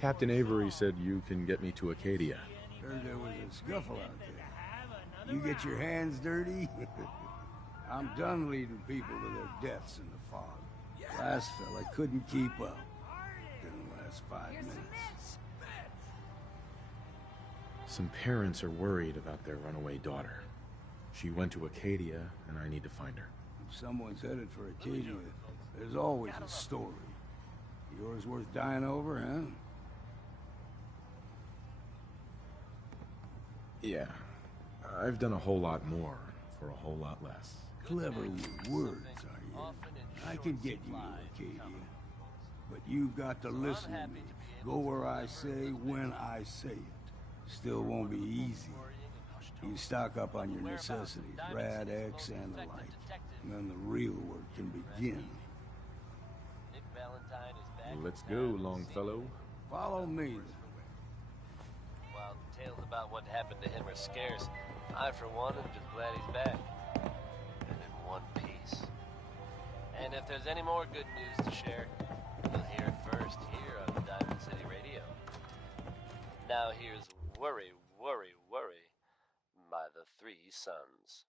Captain Avery said you can get me to Acadia. Heard there was a scuffle out there. You get your hands dirty? I'm done leading people to their deaths in the fog. Last fella couldn't keep up. Didn't last 5 minutes. Some parents are worried about their runaway daughter. She went to Acadia, and I need to find her. If someone's headed for Acadia, there's always a story. Yours worth dying over, huh? Yeah. I've done a whole lot more for a whole lot less. Clever with words, are you? I can get you to Acadia. But you've got to listen to me. Go where I say, when I say it. Still won't be easy. You stock up on your necessities, Rad X and the like. And then the real work can begin. Let's go, Longfellow. Follow me, then. While tales about what happened to him are scarce, I, for one, am just glad he's back. And in one piece. And if there's any more good news to share, you'll hear it first here on Diamond City Radio. Now here's Worry, Worry, Worry by the Three Sons.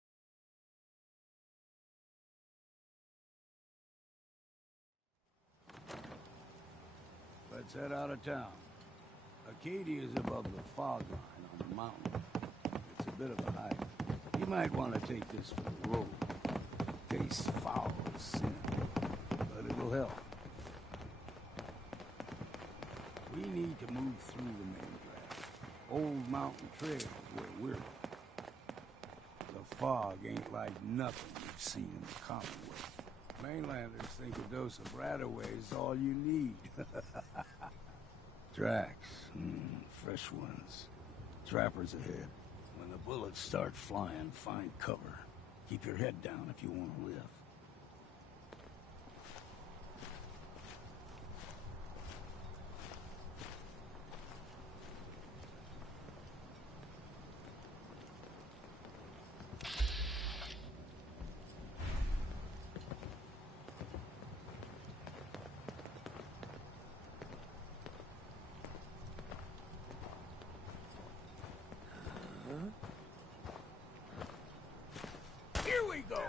Let's head out of town. Acadia is above the fog line on the mountain. It's a bit of a hike. You might want to take this for the road. Tastes foul as sin, but it'll help. We need to move through the main draft. Old mountain trail is where we're at. The fog ain't like nothing you've seen in the Commonwealth. Mainlanders think a dose of Radaway is all you need. Tracks, fresh ones. Trappers ahead. When the bullets start flying, find cover. Keep your head down if you want to live. Here we go!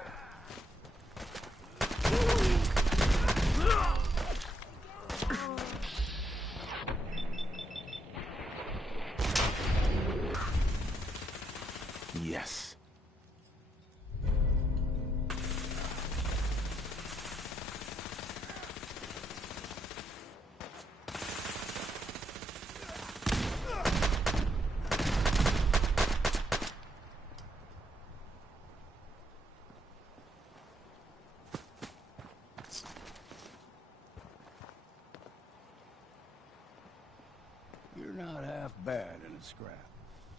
Yes. You're not half bad in a scrap.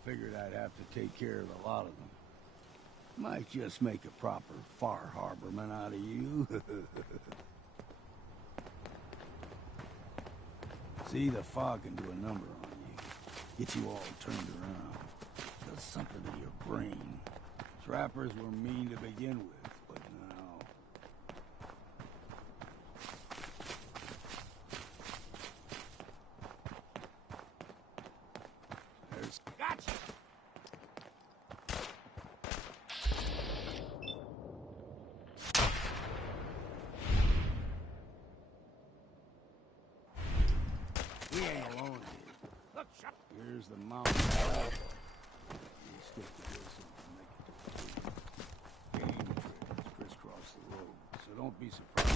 Figured I'd have to take care of a lot of them. Might just make a proper Far Harborman out of you. See, the fog can do a number on you. Get you all turned around. Does something to your brain. Trappers were mean to begin with, but now... There's... Gotcha! We ain't alone here. Look, here's the mountain. You stick to this and make it to the game trails crisscross the road, so don't be surprised.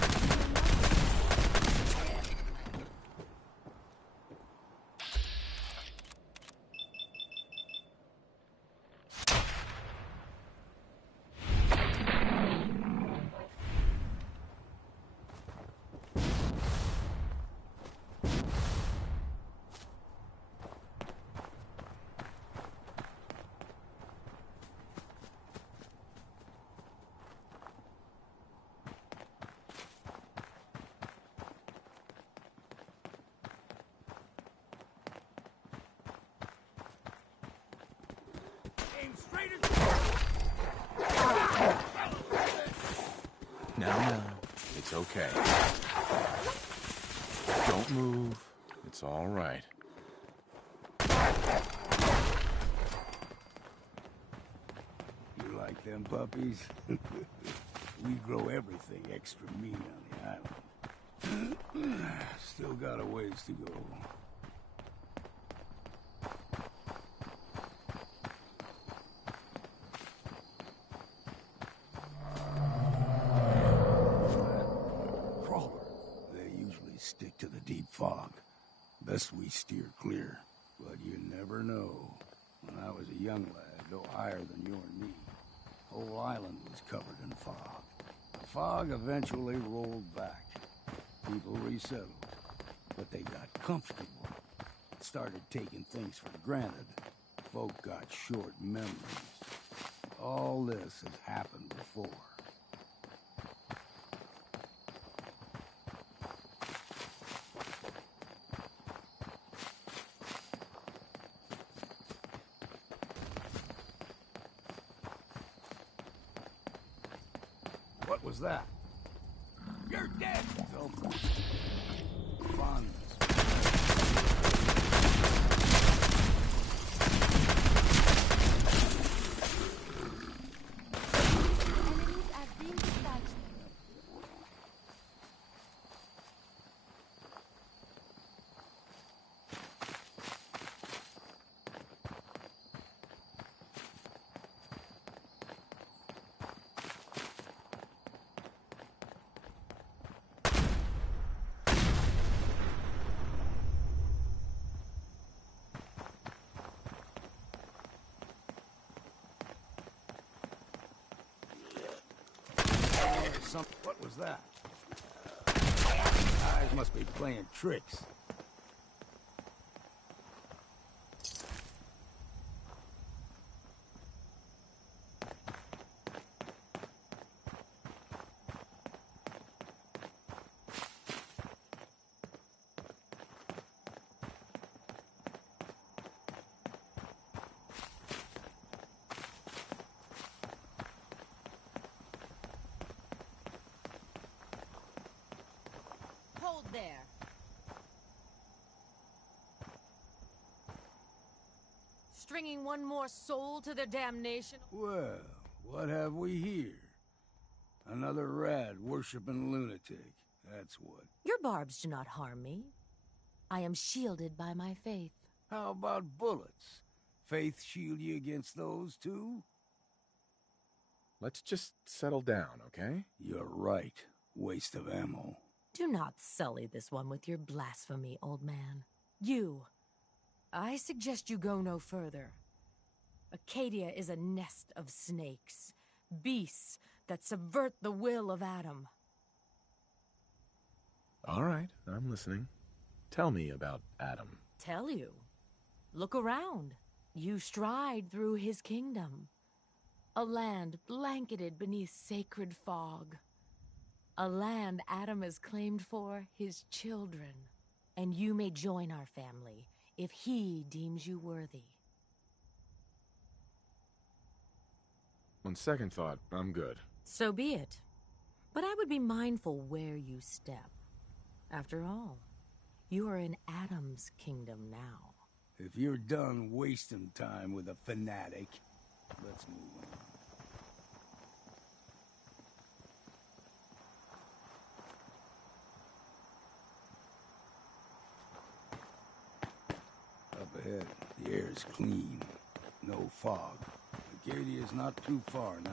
Now, it's okay. Don't move. It's all right. like them puppies? We grow everything extra mean on the island. Still got a ways to go. Crawler. They usually stick to the deep fog. Best we steer clear. But you never know. When I was a young lad, no higher than your knee, whole island was covered in fog. The fog eventually rolled back. People resettled, but they got comfortable. Started taking things for granted. Folk got short memories. All this has happened before. What was that? You're dead, Phil. Fun. Enemies are being dispatched. What was that? Guys must be playing tricks. Hold there. Stringing one more soul to their damnation. Well, what have we here? Another rad worshipping lunatic. That's what. Your barbs do not harm me. I am shielded by my faith. How about bullets? Faith shield you against those too? Let's just settle down, okay? You're right. Waste of ammo. Do not sully this one with your blasphemy, old man. You. I suggest you go no further. Acadia is a nest of snakes. Beasts that subvert the will of Adam. All right, I'm listening. Tell me about Adam. Tell you. Look around. You stride through his kingdom. A land blanketed beneath sacred fog. A land Adam has claimed for his children. And you may join our family if he deems you worthy. On second thought, I'm good. So be it. But I would be mindful where you step. After all, you are in Adam's kingdom now. If you're done wasting time with a fanatic, let's move on. Up ahead, the air is clean. No fog. Acadia's not too far now.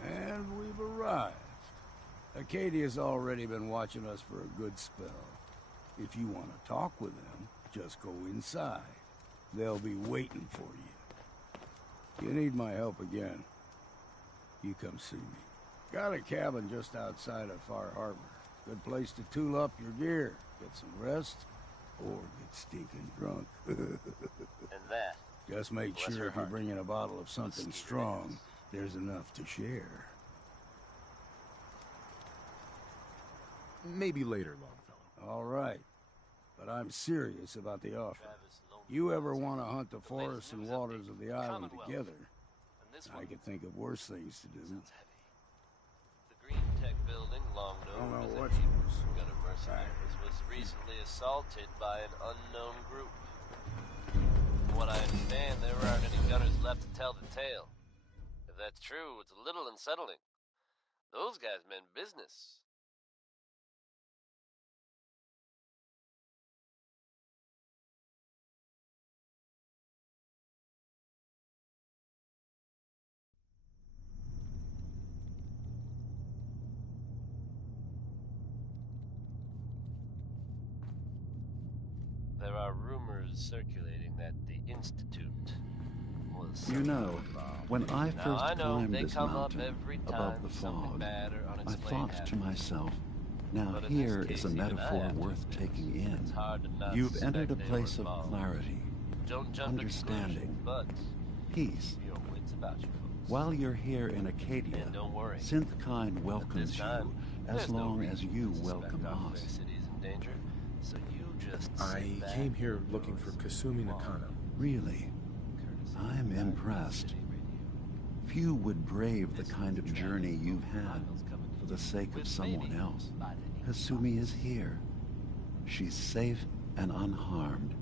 And we've arrived. Acadia's already been watching us for a good spell. If you want to talk with them, just go inside. They'll be waiting for you. You need my help again, you come see me. Got a cabin just outside of Far Harbor. Good place to tool up your gear, get some rest, or get stinking drunk. And that. Just make Bless sure your if you're heart. bringing a bottle of something Let's see strong, there's enough to share. Maybe later, Longfellow. All right. But I'm serious about the offer. You ever want to hunt the forests and waters of the island together, I could think of worse things to do. The Green Tech building, long known as a gunner mercenaries, was recently assaulted by an unknown group. From what I understand, there aren't any gunners left to tell the tale. If that's true, it's a little unsettling. Those guys meant business. There are rumors circulating that the Institute was... You know, when I first climbed they this come mountain up every above the something fog, bad or I unexplained thought to happens. myself, now But in here this is a case, even I metaphor have to worth admit, taking it's in. hard to not You've suspect entered a they were place of involved. clarity, Don't jump to understanding, conclusions, but peace. your wits about you folks. While you're here in Acadia, And don't worry. Synthkind welcomes time, you as there's no long as reason you to suspect welcome our us. fair city is in danger, so you just I sit back came here and looking for Kasumi Nakano. Really? I'm impressed. Few would brave the kind of journey you've had for the sake of someone else. Kasumi is here. She's safe and unharmed,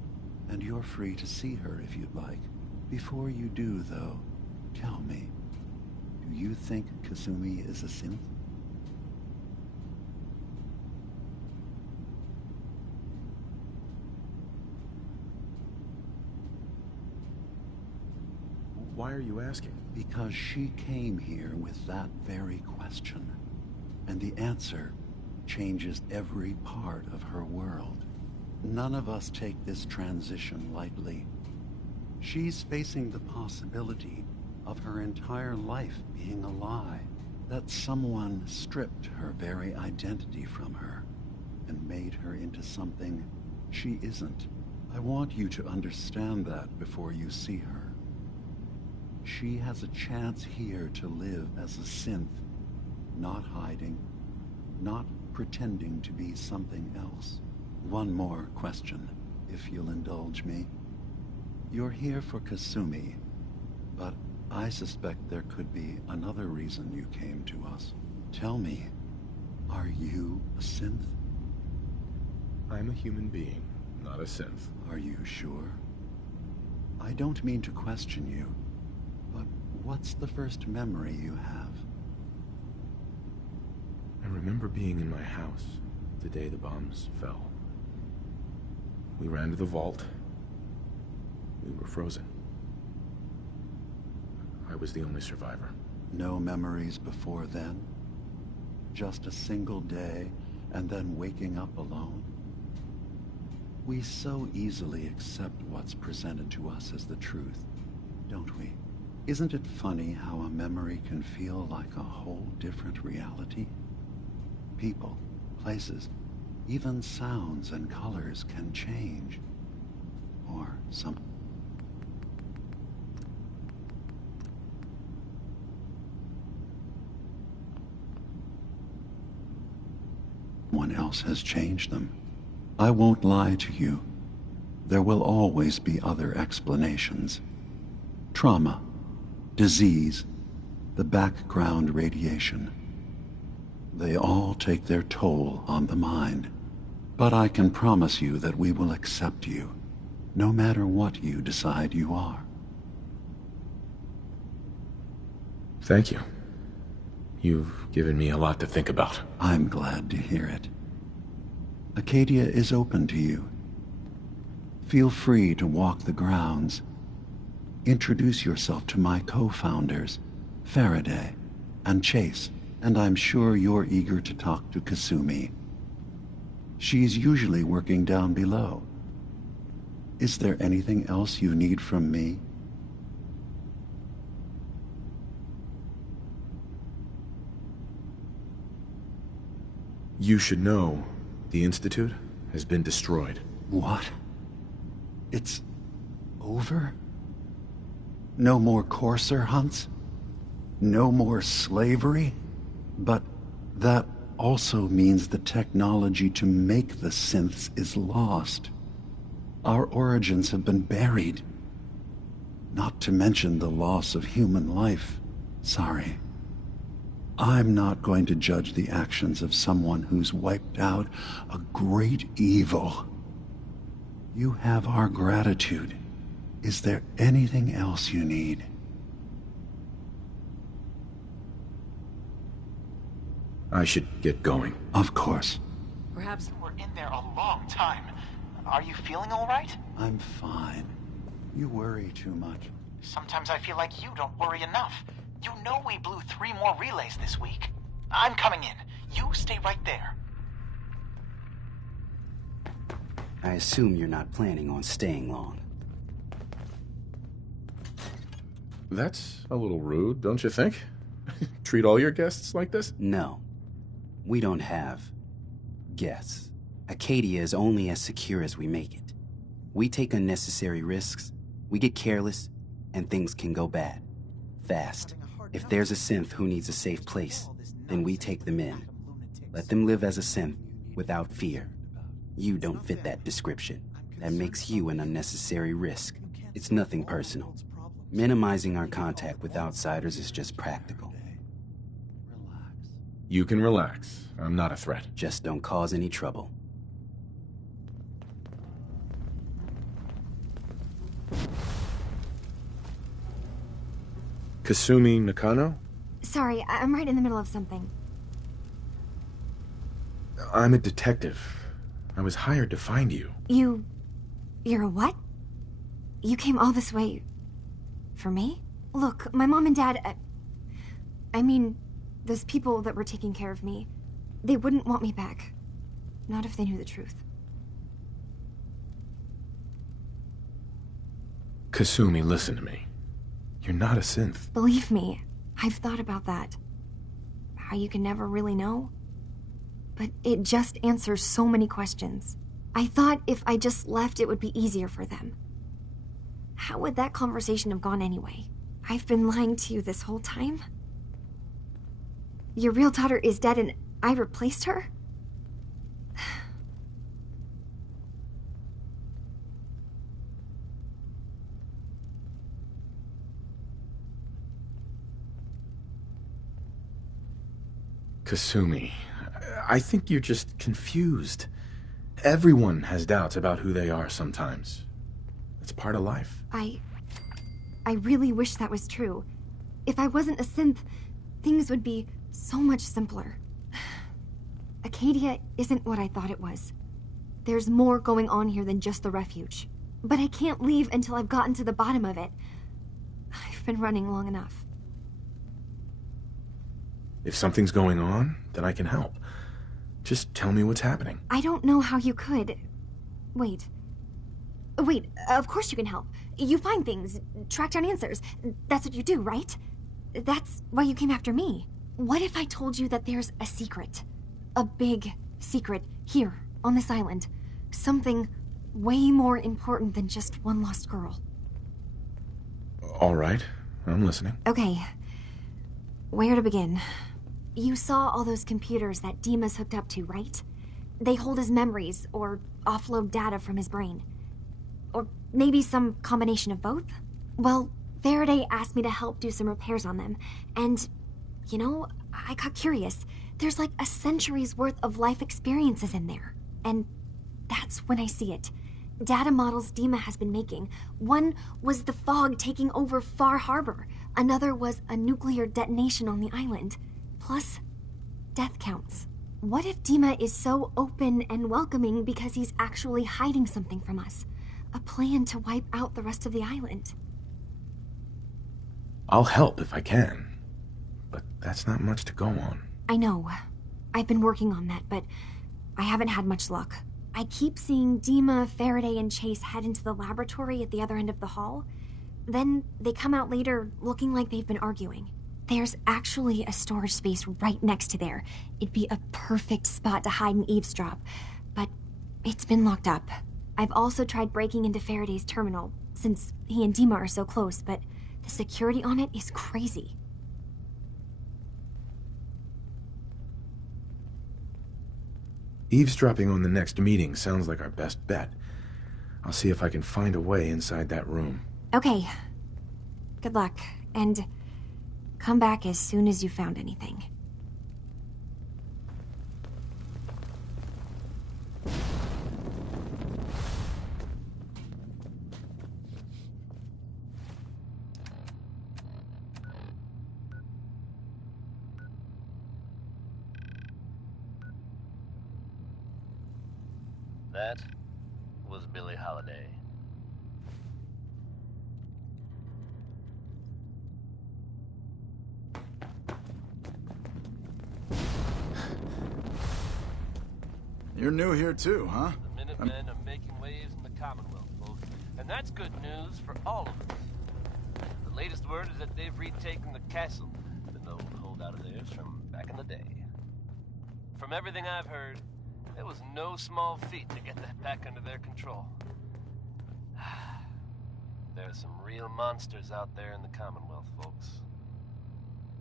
and you're free to see her if you'd like. Before you do, though, tell me, do you think Kasumi is a synth? Why are you asking? Because she came here with that very question, and the answer changes every part of her world. None of us take this transition lightly. She's facing the possibility of her entire life being a lie, that someone stripped her very identity from her and made her into something she isn't. I want you to understand that before you see her. She has a chance here to live as a synth, not hiding, not pretending to be something else. One more question, if you'll indulge me. You're here for Kasumi, but I suspect there could be another reason you came to us. Tell me, are you a synth? I'm a human being, not a synth. Are you sure? I don't mean to question you, but what's the first memory you have? I remember being in my house the day the bombs fell. We ran to the vault. We were frozen. I was the only survivor. No memories before then? Just a single day, and then waking up alone? We so easily accept what's presented to us as the truth, don't we? Isn't it funny how a memory can feel like a whole different reality? People, places, even sounds and colors can change. Or some... Someone else has changed them. I won't lie to you. There will always be other explanations. Trauma, disease, the background radiation. They all take their toll on the mind. But I can promise you that we will accept you, no matter what you decide you are. Thank you. You've given me a lot to think about. I'm glad to hear it. Acadia is open to you. Feel free to walk the grounds. Introduce yourself to my co-founders, Faraday and Chase, and I'm sure you're eager to talk to Kasumi. She's usually working down below. Is there anything else you need from me? You should know, the Institute has been destroyed. What? It's over? No more courser hunts? No more slavery? But that also means the technology to make the synths is lost. Our origins have been buried. Not to mention the loss of human life. Sorry. I'm not going to judge the actions of someone who's wiped out a great evil. You have our gratitude. Is there anything else you need? I should get going. Of course. Perhaps We're in there a long time. Are you feeling all right? I'm fine. You worry too much. Sometimes I feel like you don't worry enough. You know we blew 3 more relays this week. I'm coming in. You stay right there. I assume you're not planning on staying long. That's a little rude, don't you think? Treat all your guests like this? No. We don't have guests. Acadia is only as secure as we make it. We take unnecessary risks, we get careless, and things can go bad. Fast. If there's a synth who needs a safe place, then we take them in. Let them live as a synth, without fear. You don't fit that description. That makes you an unnecessary risk. It's nothing personal. Minimizing our contact with outsiders is just practical. You can relax. I'm not a threat. Just don't cause any trouble. Kasumi Nakano? Sorry, I'm right in the middle of something. I'm a detective. I was hired to find you. You're a what? You came all this way... for me? Look, my mom and dad... I mean, those people that were taking care of me, they wouldn't want me back. Not if they knew the truth. Kasumi, listen to me. You're not a synth. Believe me, I've thought about that. How you can never really know. But it just answers so many questions. I thought if I just left, it would be easier for them. How would that conversation have gone anyway? I've been lying to you this whole time? Your real daughter is dead and I replaced her? Kasumi, I think you're just confused. Everyone has doubts about who they are sometimes. It's part of life. I really wish that was true. If I wasn't a synth, things would be so much simpler. Acadia isn't what I thought it was. There's more going on here than just the refuge. But I can't leave until I've gotten to the bottom of it. I've been running long enough. If something's going on, then I can help. Just tell me what's happening. I don't know how you could. Wait, of course you can help. You find things, track down answers. That's what you do, right? That's why you came after me. What if I told you that there's a secret? A big secret here, on this island. Something way more important than just one lost girl. All right, I'm listening. Okay, where to begin? You saw all those computers that Dima's hooked up to, right? They hold his memories, or offload data from his brain. Or maybe some combination of both? Well, Faraday asked me to help do some repairs on them, and, you know, I got curious. There's like a century's worth of life experiences in there, and that's when I see it. Data models Dima has been making. One was the fog taking over Far Harbor. Another was a nuclear detonation on the island. Plus, death counts. What if Dima is so open and welcoming because he's actually hiding something from us? A plan to wipe out the rest of the island. I'll help if I can, but that's not much to go on. I know. I've been working on that, but I haven't had much luck. I keep seeing Dima, Faraday, and Chase head into the laboratory at the other end of the hall. Then they come out later looking like they've been arguing. There's actually a storage space right next to there. It'd be a perfect spot to hide and eavesdrop, but it's been locked up. I've also tried breaking into Faraday's terminal, since he and Dima are so close, but the security on it is crazy. Eavesdropping on the next meeting sounds like our best bet. I'll see if I can find a way inside that room. Okay. Good luck, and come back as soon as you found anything. That was Billie Holiday. You're new here too, huh? The Minutemen are making waves in the Commonwealth, folks. And that's good news for all of us. The latest word is that they've retaken the castle, an old holdout of theirs from back in the day. From everything I've heard, it was no small feat to get that back under their control. There are some real monsters out there in the Commonwealth, folks.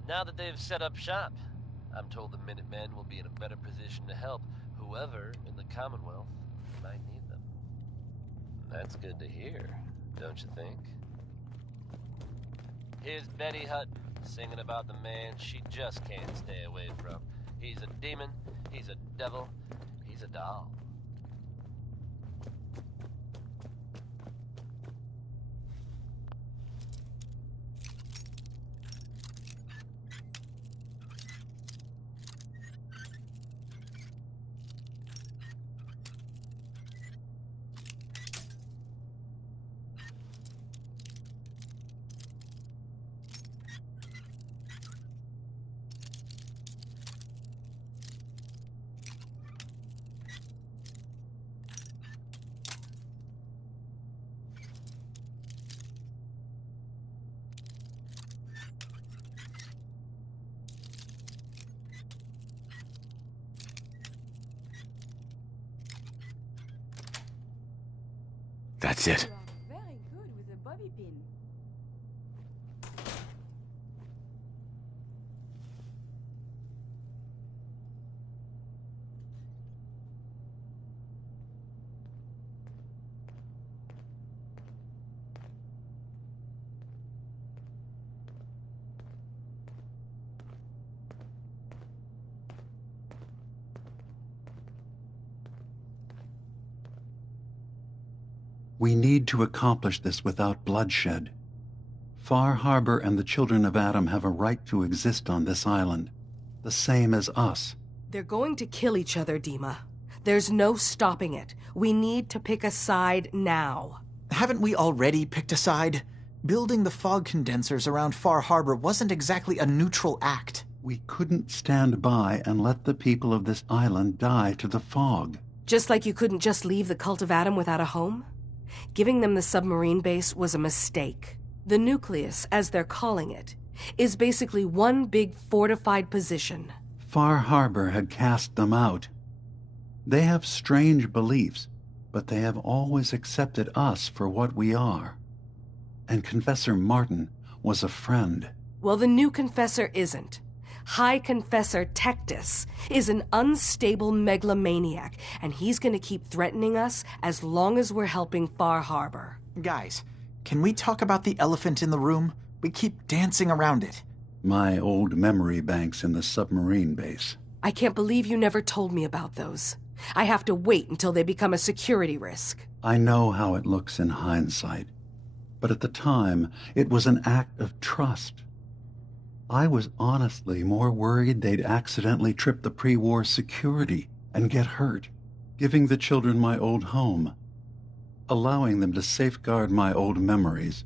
Now that they've set up shop, I'm told the Minutemen will be in a better position to help whoever in the Commonwealth might need them. That's good to hear, don't you think? Here's Betty Hutton singing about the man she just can't stay away from. He's a demon, he's a devil, he's a doll. That's it. You are very good with a bobby pin. We need to accomplish this without bloodshed. Far Harbor and the children of Adam have a right to exist on this island, the same as us. They're going to kill each other, Dima. There's no stopping it. We need to pick a side now. Haven't we already picked a side? Building the fog condensers around Far Harbor wasn't exactly a neutral act. We couldn't stand by and let the people of this island die to the fog. Just like you couldn't just leave the Cult of Adam without a home? Giving them the submarine base was a mistake. The nucleus, as they're calling it, is basically one big fortified position. Far Harbor had cast them out. They have strange beliefs, but they have always accepted us for what we are. And Confessor Martin was a friend. Well, the new Confessor isn't. High Confessor Tectus is an unstable megalomaniac, and he's gonna keep threatening us as long as we're helping Far Harbor. Guys, can we talk about the elephant in the room? We keep dancing around it. My old memory banks in the submarine base. I can't believe you never told me about those. I have to wait until they become a security risk. I know how it looks in hindsight, but at the time, it was an act of trust. I was honestly more worried they'd accidentally trip the pre-war security and get hurt, giving the children my old home, allowing them to safeguard my old memories.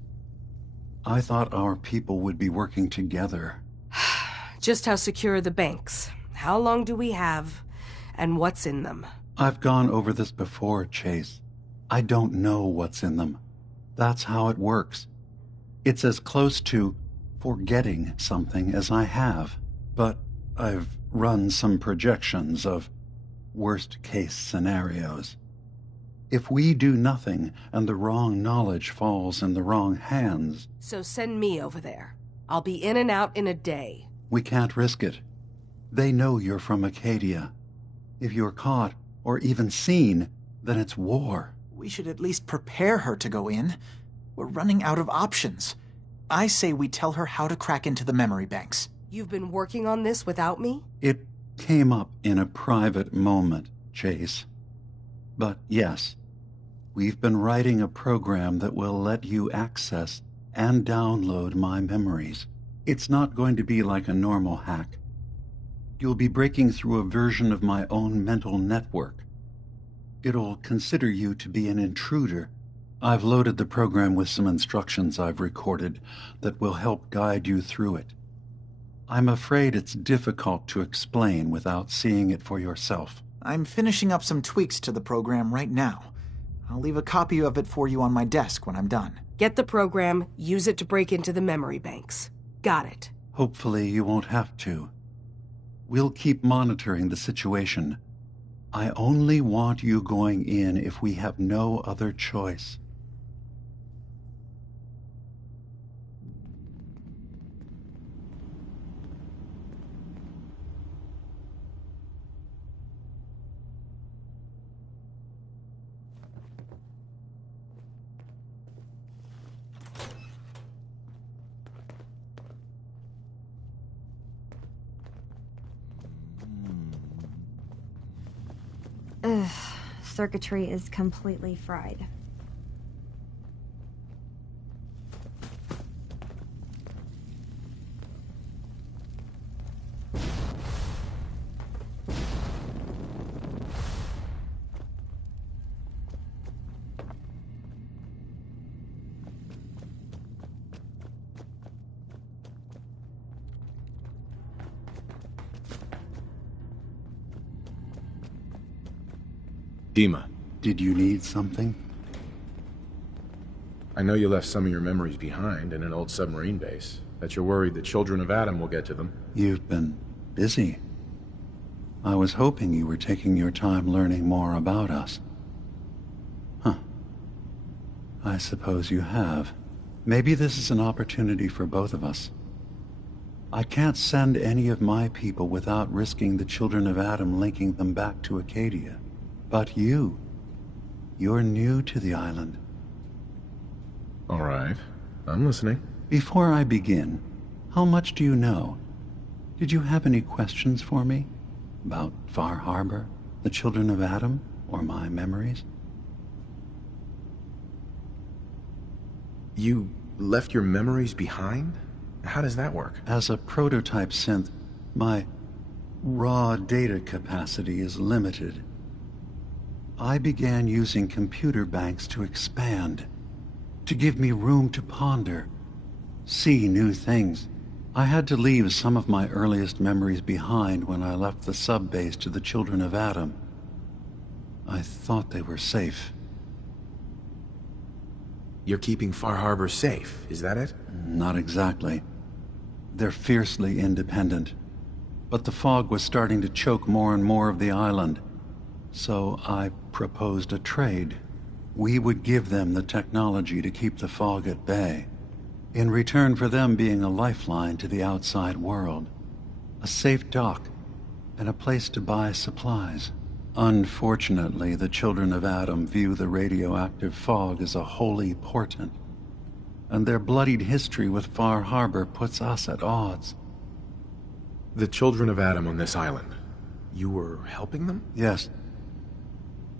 I thought our people would be working together. Just how secure are the banks? How long do we have? And what's in them? I've gone over this before, Chase. I don't know what's in them. That's how it works. It's as close to forgetting something as I have, but I've run some projections of worst-case scenarios. If we do nothing and the wrong knowledge falls in the wrong hands... So send me over there. I'll be in and out in a day. We can't risk it. They know you're from Acadia. If you're caught, or even seen, then it's war. We should at least prepare her to go in. We're running out of options. I say we tell her how to crack into the memory banks. You've been working on this without me? It came up in a private moment, Chase. But yes, we've been writing a program that will let you access and download my memories. It's not going to be like a normal hack. You'll be breaking through a version of my own mental network. It'll consider you to be an intruder. I've loaded the program with some instructions I've recorded that will help guide you through it. I'm afraid it's difficult to explain without seeing it for yourself. I'm finishing up some tweaks to the program right now. I'll leave a copy of it for you on my desk when I'm done. Get the program, use it to break into the memory banks. Got it. Hopefully you won't have to. We'll keep monitoring the situation. I only want you going in if we have no other choice. Ugh, circuitry is completely fried. Dima. Did you need something? I know you left some of your memories behind in an old submarine base. That you're worried the children of Adam will get to them. You've been busy. I was hoping you were taking your time learning more about us. Huh. I suppose you have. Maybe this is an opportunity for both of us. I can't send any of my people without risking the children of Adam linking them back to Acadia. But you're new to the island. All right. I'm listening. Before I begin, how much do you know? Did you have any questions for me? About Far Harbor, the children of Adam, or my memories? You left your memories behind? How does that work? As a prototype synth, my raw data capacity is limited. I began using computer banks to expand, to give me room to ponder, see new things. I had to leave some of my earliest memories behind when I left the sub-base to the children of Adam. I thought they were safe. You're keeping Far Harbor safe, is that it? Not exactly. They're fiercely independent. But the fog was starting to choke more and more of the island. So I proposed a trade. We would give them the technology to keep the fog at bay, in return for them being a lifeline to the outside world, a safe dock, and a place to buy supplies. Unfortunately, the children of Adam view the radioactive fog as a holy portent, and their bloodied history with Far Harbor puts us at odds. The children of Adam on this island, you were helping them? Yes.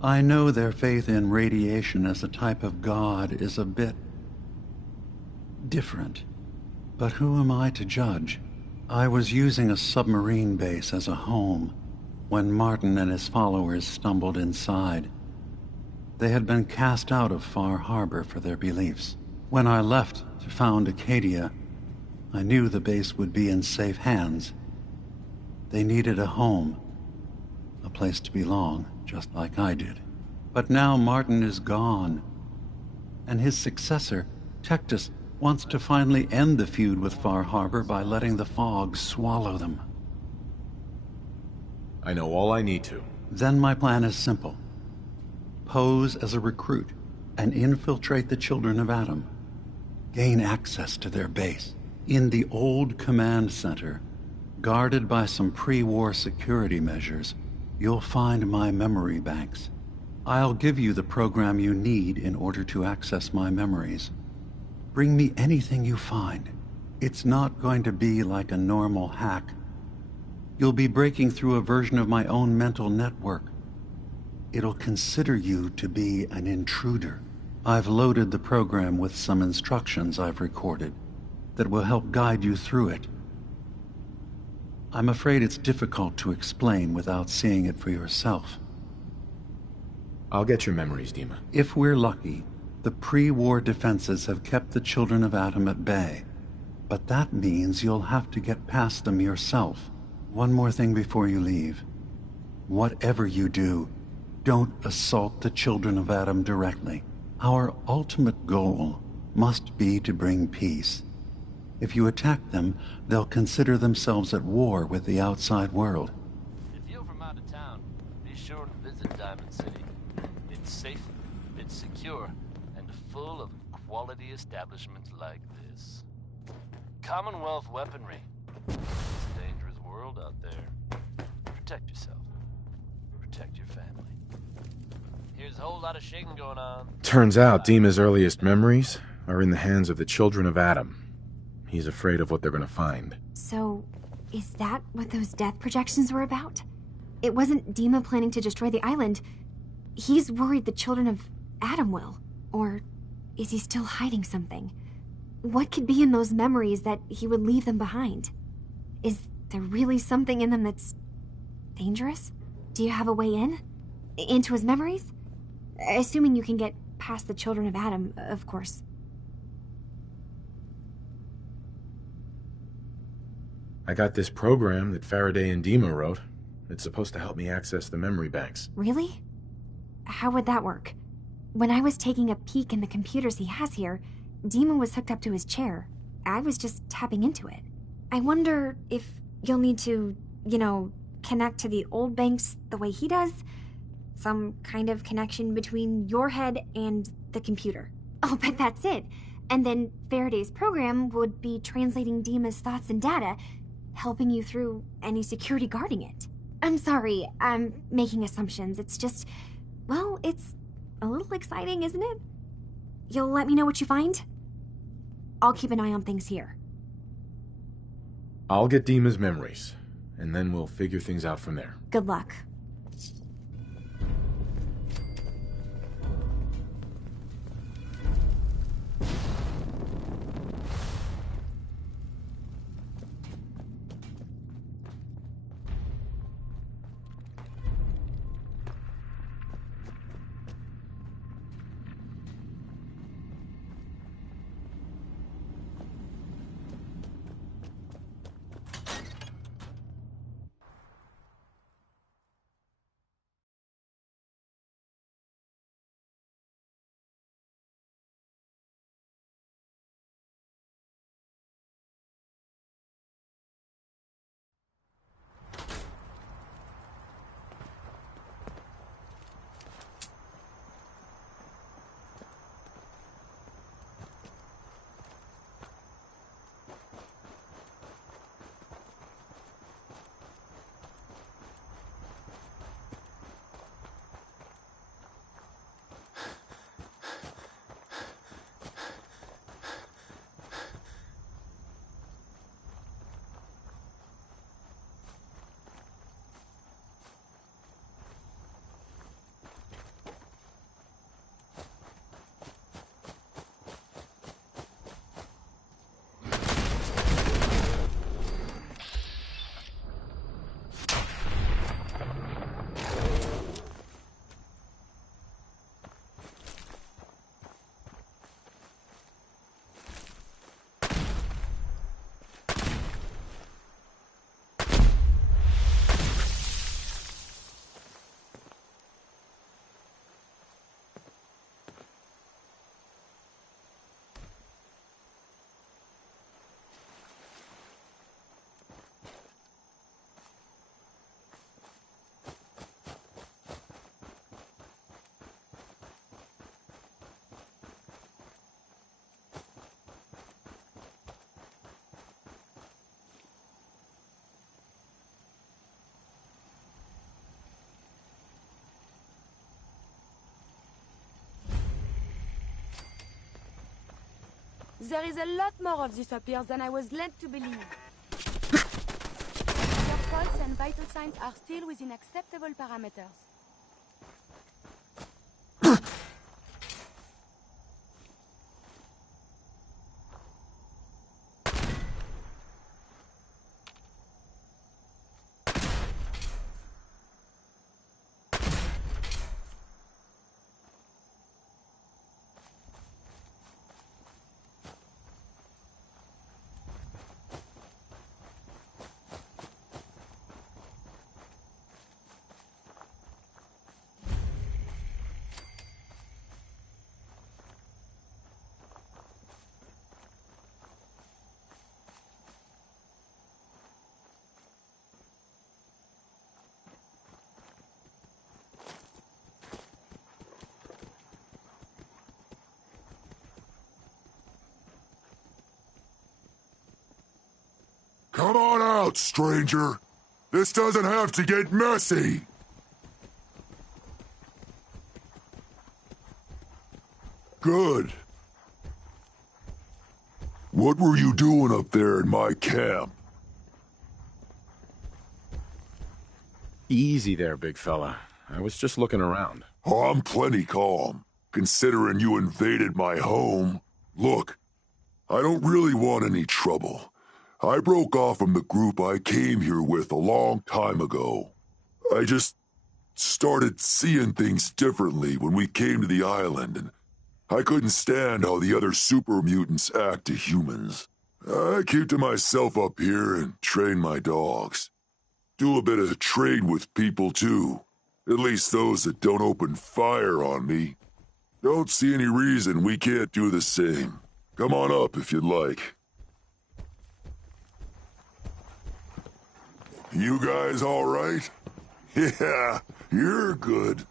I know their faith in radiation as a type of god is a bit different, but who am I to judge? I was using a submarine base as a home when Martin and his followers stumbled inside. They had been cast out of Far Harbor for their beliefs. When I left to found Acadia, I knew the base would be in safe hands. They needed a home, a place to belong, just like I did. But now Martin is gone, and his successor, Tectus, wants to finally end the feud with Far Harbor by letting the fog swallow them. I know all I need to. Then my plan is simple. Pose as a recruit and infiltrate the children of Adam. Gain access to their base in the old command center, guarded by some pre-war security measures. you'll find my memory banks. I'll give you the program you need in order to access my memories. Bring me anything you find. It's not going to be like a normal hack. You'll be breaking through a version of my own mental network. It'll consider you to be an intruder. I've loaded the program with some instructions I've recorded that will help guide you through it. I'm afraid it's difficult to explain without seeing it for yourself. I'll get your memories, Dima. If we're lucky, the pre-war defenses have kept the children of Adam at bay. But that means you'll have to get past them yourself. One more thing before you leave. Whatever you do, don't assault the children of Adam directly. Our ultimate goal must be to bring peace. If you attack them, they'll consider themselves at war with the outside world. If you're from out of town, be sure to visit Diamond City. It's safe, it's secure, and full of quality establishments like this. Commonwealth weaponry. It's a dangerous world out there. Protect yourself. Protect your family. Here's a whole lot of shaking going on. Turns out Dima's earliest memories are in the hands of the children of Adam. He's afraid of what they're going to find. So, is that what those death projections were about? It wasn't Dima planning to destroy the island. He's worried the children of Adam will. Or is he still hiding something? What could be in those memories that he would leave them behind? Is there really something in them that's dangerous? Do you have a way in? Into his memories? Assuming you can get past the children of Adam, of course. I got this program that Faraday and Dima wrote. It's supposed to help me access the memory banks. Really? How would that work? When I was taking a peek in the computers he has here, Dima was hooked up to his chair. I was just tapping into it. I wonder if you'll need to, connect to the old banks the way he does? Some kind of connection between your head and the computer. Oh, but that's it. And then Faraday's program would be translating Dima's thoughts and data, helping you through any security guarding it. I'm sorry, I'm making assumptions. It's just, well, it's a little exciting, isn't it? You'll let me know what you find? I'll keep an eye on things here. I'll get Dima's memories, and then we'll figure things out from there. Good luck. There is a lot more of this up here than I was led to believe. Your pulse and vital signs are still within acceptable parameters. Come on out, stranger. This doesn't have to get messy. Good. What were you doing up there in my camp? Easy there, big fella. I was just looking around. Oh, I'm plenty calm, considering you invaded my home. Look, I don't really want any trouble. I broke off from the group I came here with a long time ago. I just started seeing things differently when we came to the island, and I couldn't stand how the other super mutants act to humans. I keep to myself up here and train my dogs. Do a bit of trade with people too, at least those that don't open fire on me. Don't see any reason we can't do the same. Come on up if you'd like. You guys all right? Yeah, you're good.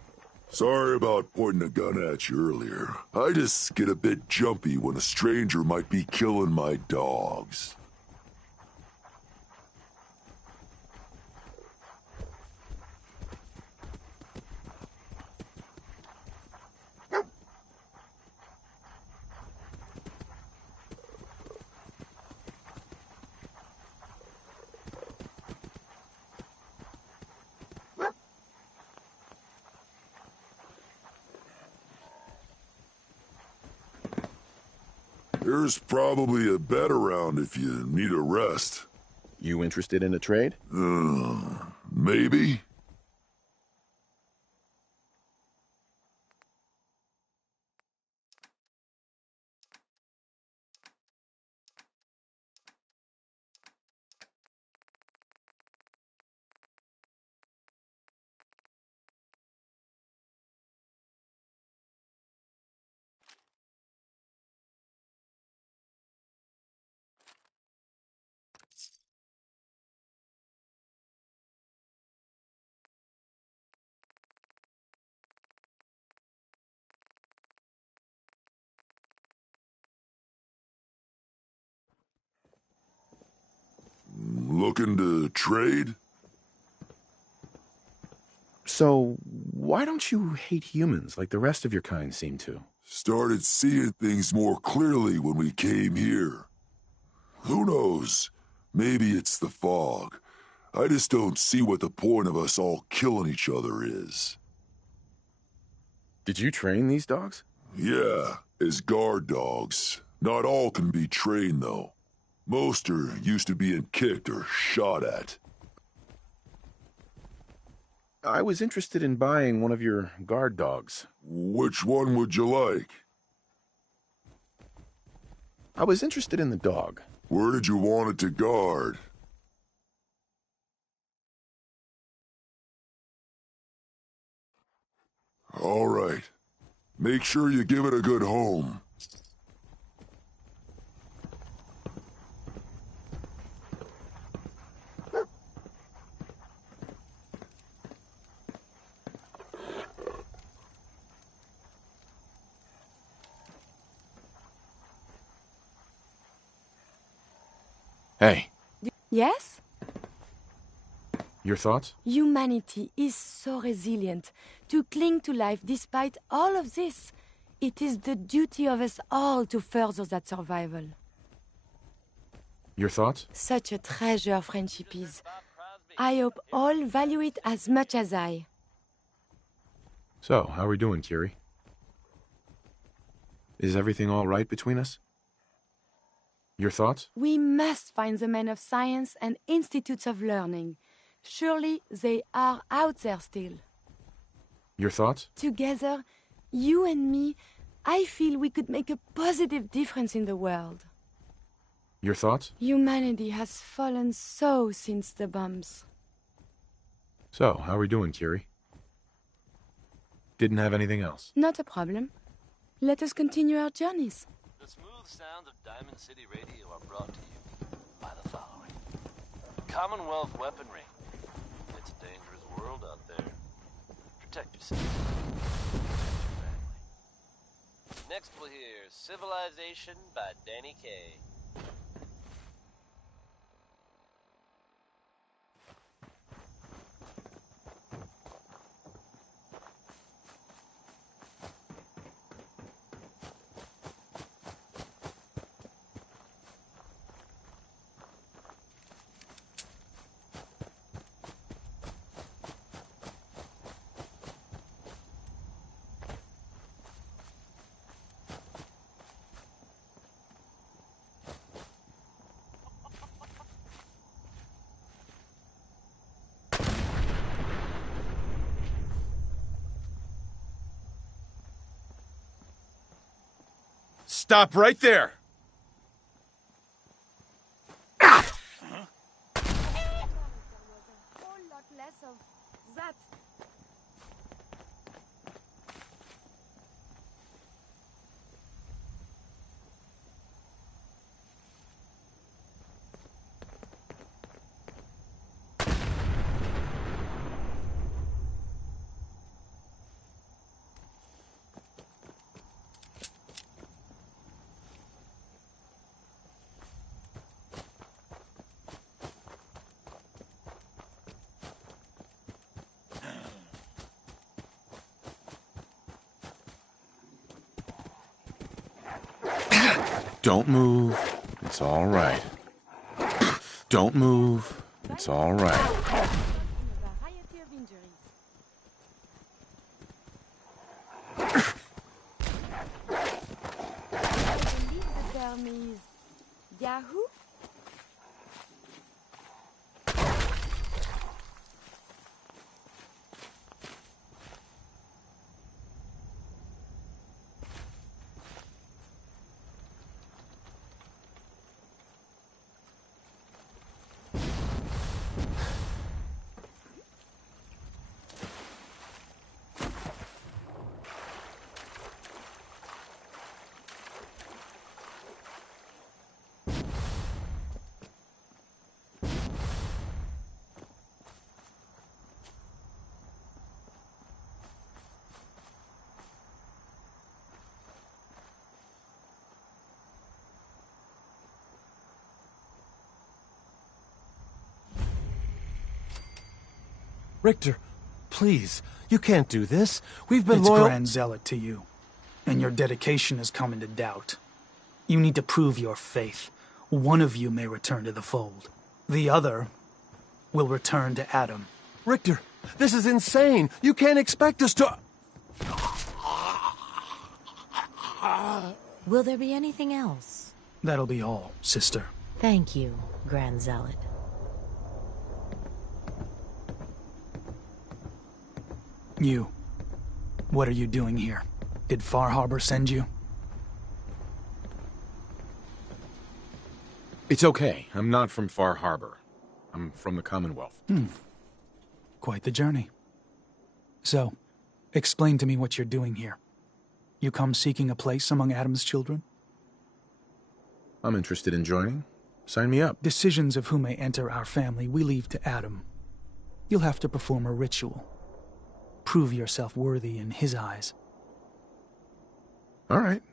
Sorry about pointing a gun at you earlier. I just get a bit jumpy when a stranger might be killing my dogs. There's probably a bed around if you need a rest. You interested in a trade? Maybe? Looking to trade? So, why don't you hate humans like the rest of your kind seem to? Started seeing things more clearly when we came here. Who knows? Maybe it's the fog. I just don't see what the point of us all killing each other is. Did you train these dogs? Yeah, as guard dogs. Not all can be trained, though. Most are used to being kicked or shot at. I was interested in buying one of your guard dogs. Which one would you like? I was interested in the dog. Where did you want it to guard? All right. Make sure you give it a good home. Hey. Yes? Your thoughts? Humanity is so resilient to cling to life despite all of this. It is the duty of us all to further that survival. Your thoughts? Such a treasure friendship is. I hope all value it as much as I. So, how are we doing, Curie? Is everything all right between us? Your thoughts? We must find the men of science and institutes of learning. Surely they are out there still. Your thoughts? Together, you and me, I feel we could make a positive difference in the world. Your thoughts? Humanity has fallen so since the bombs. So, how are we doing, Curie? Didn't have anything else? Not a problem. Let us continue our journeys. The smooth sounds of Diamond City Radio are brought to you by the following. Commonwealth weaponry. It's a dangerous world out there. Protect yourself. Next we'll hear Civilization by Danny Kaye. Stop right there! Don't move. It's all right. Don't move. It's all right. Yahoo? Richter, please, you can't do this. We've been It's loyal— Grand Zealot to you, and your dedication has come into doubt. You need to prove your faith. One of you may return to the fold. The other will return to Adam. Richter, this is insane. You can't expect us to— Will there be anything else? That'll be all, sister. Thank you, Grand Zealot. You. What are you doing here? Did Far Harbor send you? It's okay. I'm not from Far Harbor. I'm from the Commonwealth. Quite the journey. So, explain to me what you're doing here. You come seeking a place among Adam's children? I'm interested in joining. Sign me up. Decisions of who may enter our family we leave to Adam. You'll have to perform a ritual. Prove yourself worthy in his eyes. All right.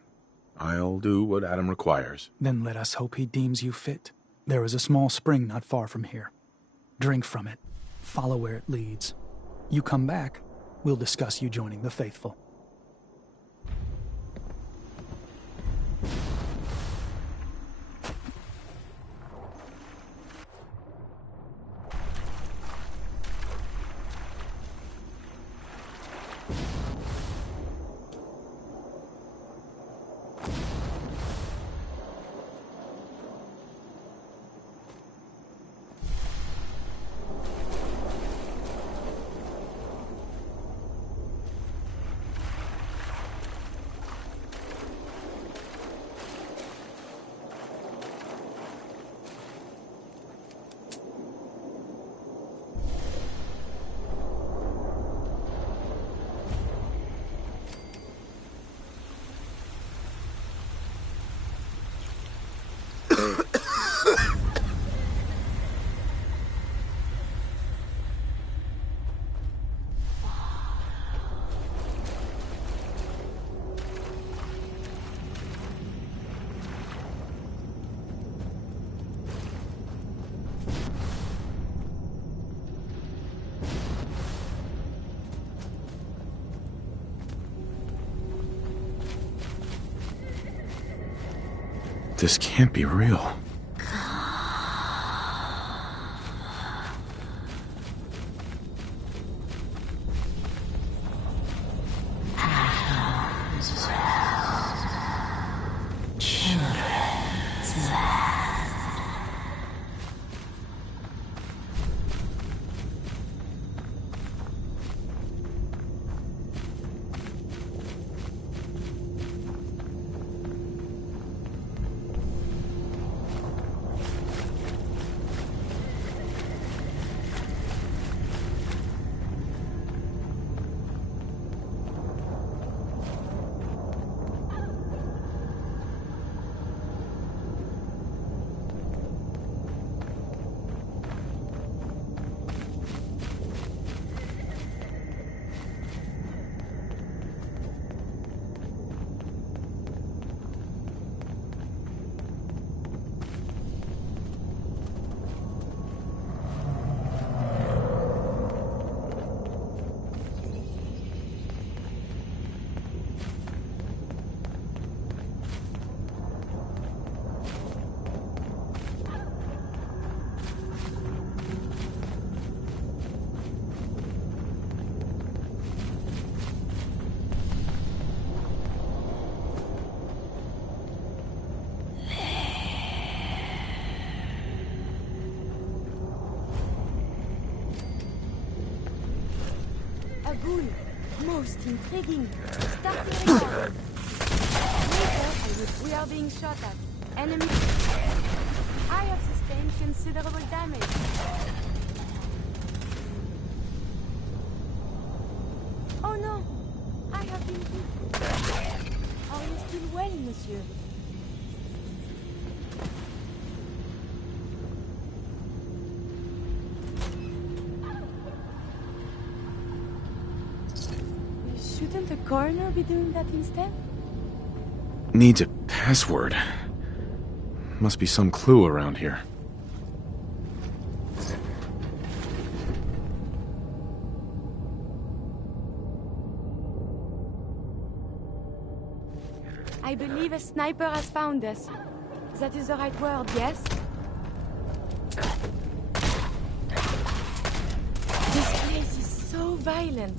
I'll do what Adam requires. Then let us hope he deems you fit. There is a small spring not far from here. Drink from it. Follow where it leads. You come back, we'll discuss you joining the faithful. This can't be real. Most intriguing. Starting record. Later, we are being shot at. Enemy. I have sustained considerable damage. Oh no! I have been hit. Are you still well, monsieur? Shouldn't the coroner be doing that instead? Needs a password. Must be some clue around here. I believe a sniper has found us. That is the right word, yes? This place is so violent.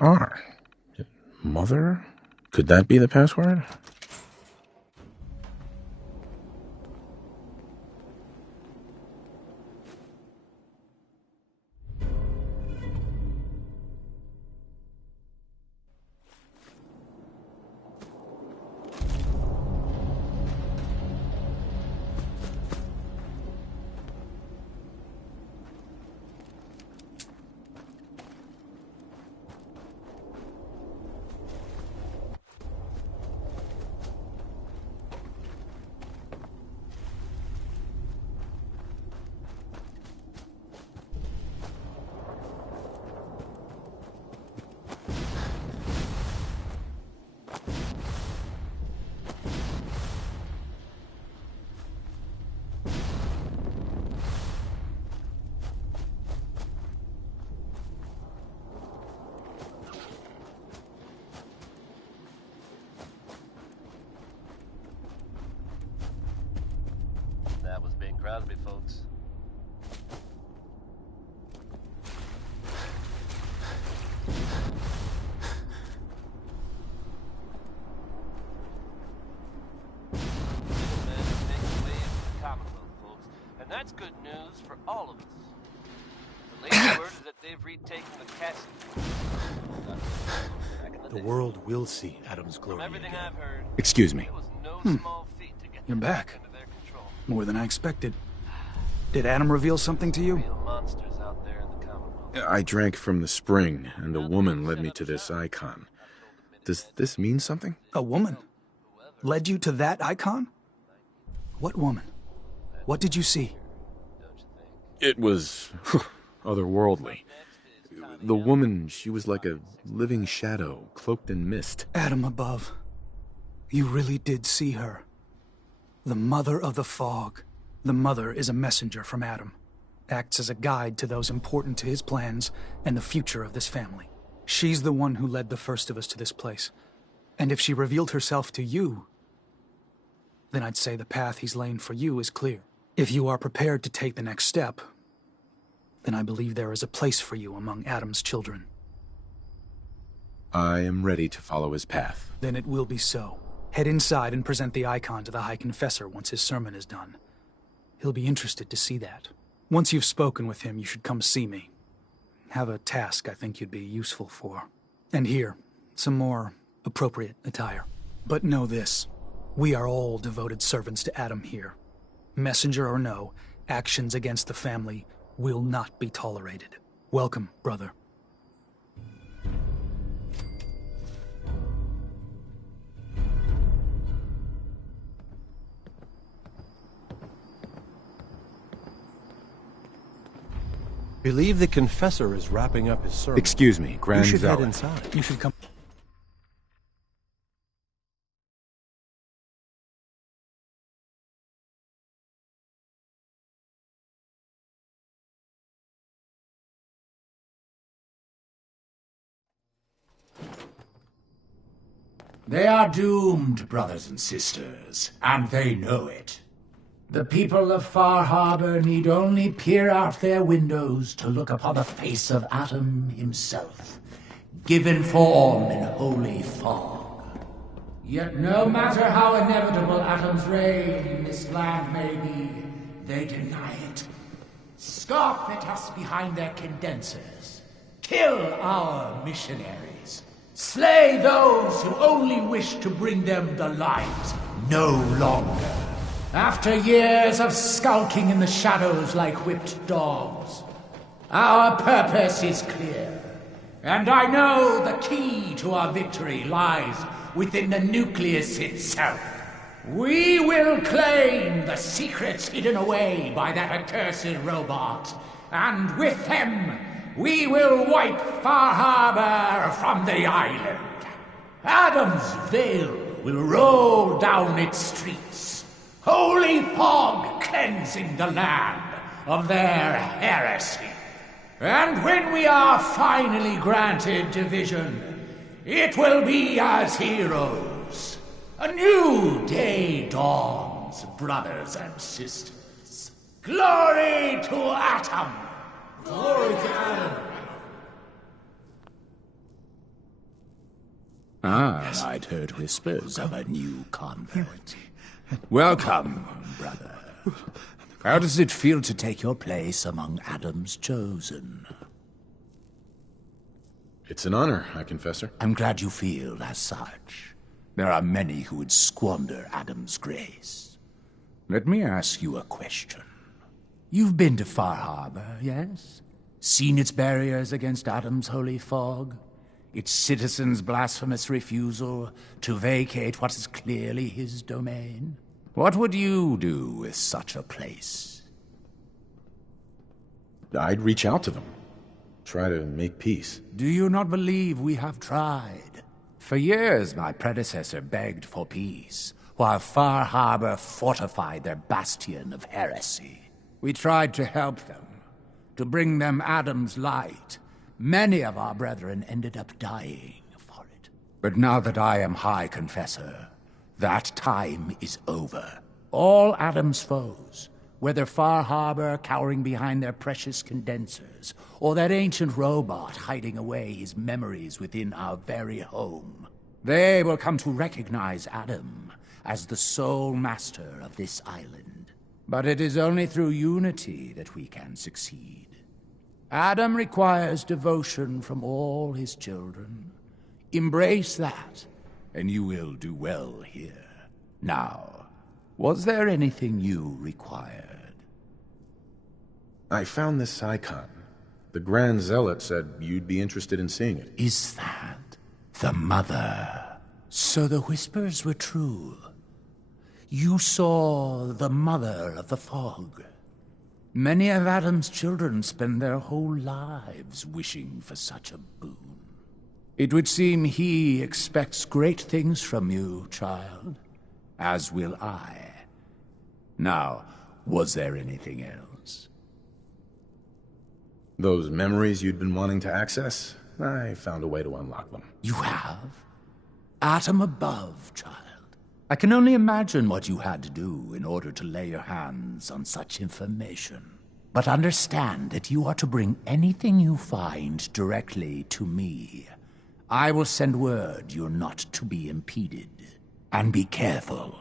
Mother? Mother? Could that be the password? That was Bing Crosby, folks. And that's good news for all of us. The latest word is that they've retaken the castle. The world will see Adam's glory. From everything again. I've heard, Excuse me. it was no small feat to get You're them back. under their control. More than I expected. Did Adam reveal something to you? Real monsters out there in the Commonwealth. I drank from the spring, and a woman led me to this icon. Does this mean something? A woman? Led you to that icon? What woman? What did you see? It was otherworldly. The woman, she was like a living shadow, cloaked in mist. Adam above. You really did see her. The Mother of the Fog. The Mother is a messenger from Adam. Acts as a guide to those important to his plans and the future of this family. She's the one who led the first of us to this place. And if she revealed herself to you, then I'd say the path he's laying for you is clear. If you are prepared to take the next step, then I believe there is a place for you among Adam's children. I am ready to follow his path. Then it will be so. Head inside and present the icon to the High Confessor once his sermon is done. He'll be interested to see that. Once you've spoken with him, you should come see me. Have a task I think you'd be useful for. And here, some more appropriate attire. But know this, we are all devoted servants to Adam here. Messenger or no, actions against the family will not be tolerated. Welcome, brother. Believe the confessor is wrapping up his sermon. Excuse me, Grand You should head Zealot. inside. You should come. They are doomed, brothers and sisters, and they know it. The people of Far Harbor need only peer out their windows to look upon the face of Adam himself, given form in holy fog. Yet no matter how inevitable Adam's reign in this land may be, they deny it. Scoff at us behind their condensers. Kill our missionaries. Slay those who only wish to bring them the light no longer. After years of skulking in the shadows like whipped dogs, our purpose is clear. And I know the key to our victory lies within the nucleus itself. We will claim the secrets hidden away by that accursed robot, and with them, we will wipe Far Harbor from the island. Adam's veil will roll down its streets, holy fog cleansing the land of their heresy. And when we are finally granted division, it will be as heroes. A new day dawns, brothers and sisters. Glory to Atom! Glory to Adam! Ah, I'd heard whispers of a new convert. Welcome, brother. How does it feel to take your place among Adam's chosen? It's an honor, High Confessor. I'm glad you feel as such. There are many who would squander Adam's grace. Let me ask you a question. You've been to Far Harbor, yes? Seen its barriers against Adam's holy fog? Its citizens' blasphemous refusal to vacate what is clearly his domain? What would you do with such a place? I'd reach out to them. Try to make peace. Do you not believe we have tried? For years, my predecessor begged for peace, while Far Harbor fortified their bastion of heresy. We tried to help them, to bring them Adam's light. Many of our brethren ended up dying for it. But now that I am High Confessor, that time is over. All Adam's foes, whether Far Harbor cowering behind their precious condensers, or that ancient robot hiding away his memories within our very home, they will come to recognize Adam as the sole master of this island. But it is only through unity that we can succeed. Adam requires devotion from all his children. Embrace that, and you will do well here. Now, was there anything you required? I found this icon. The Grand Zealot said you'd be interested in seeing it. Is that the Mother? So the whispers were true. You saw the Mother of the Fog. Many of Adam's children spend their whole lives wishing for such a boon. It would seem he expects great things from you, child, as will I. Now, was there anything else? Those memories you'd been wanting to access? I found a way to unlock them. You have? Atom above, child. I can only imagine what you had to do in order to lay your hands on such information. But understand that you are to bring anything you find directly to me. I will send word you're not to be impeded. And be careful.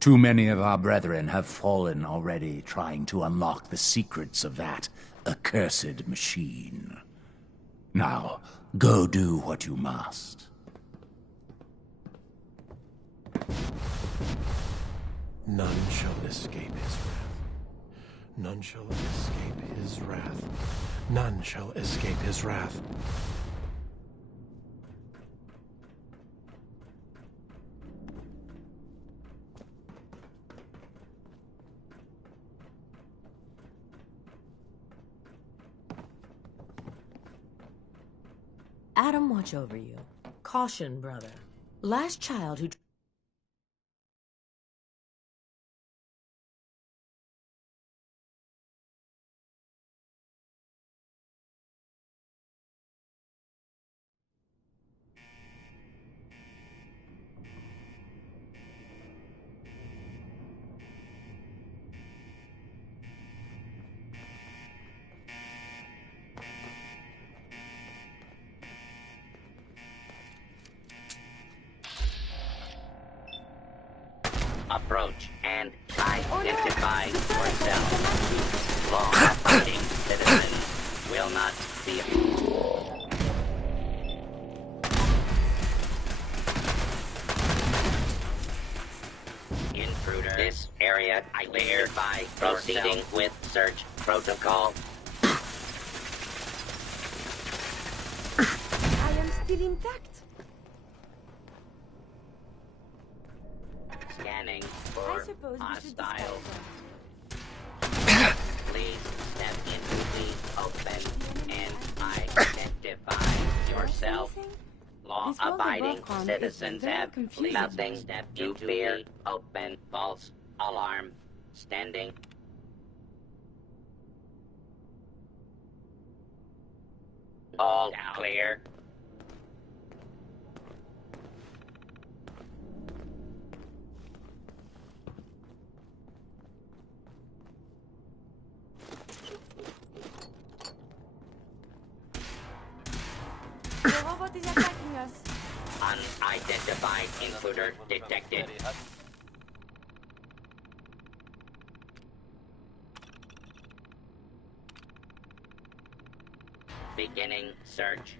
Too many of our brethren have fallen already trying to unlock the secrets of that accursed machine. Now, go do what you must. None shall escape his wrath. None shall escape his wrath. None shall escape his wrath. Adam, watch over you. Caution, brother. Last child who... Approach and identify yourself. Law-abiding citizens will not be... Intruder. This area cleared by proceeding with search protocol. I am still intact. Scanning for hostiles. Please step into the open and identify yourself. Law-abiding citizens have nothing to fear. Open false alarm. Standing. All clear. The robot is attacking us. Unidentified intruder detected. Beginning search.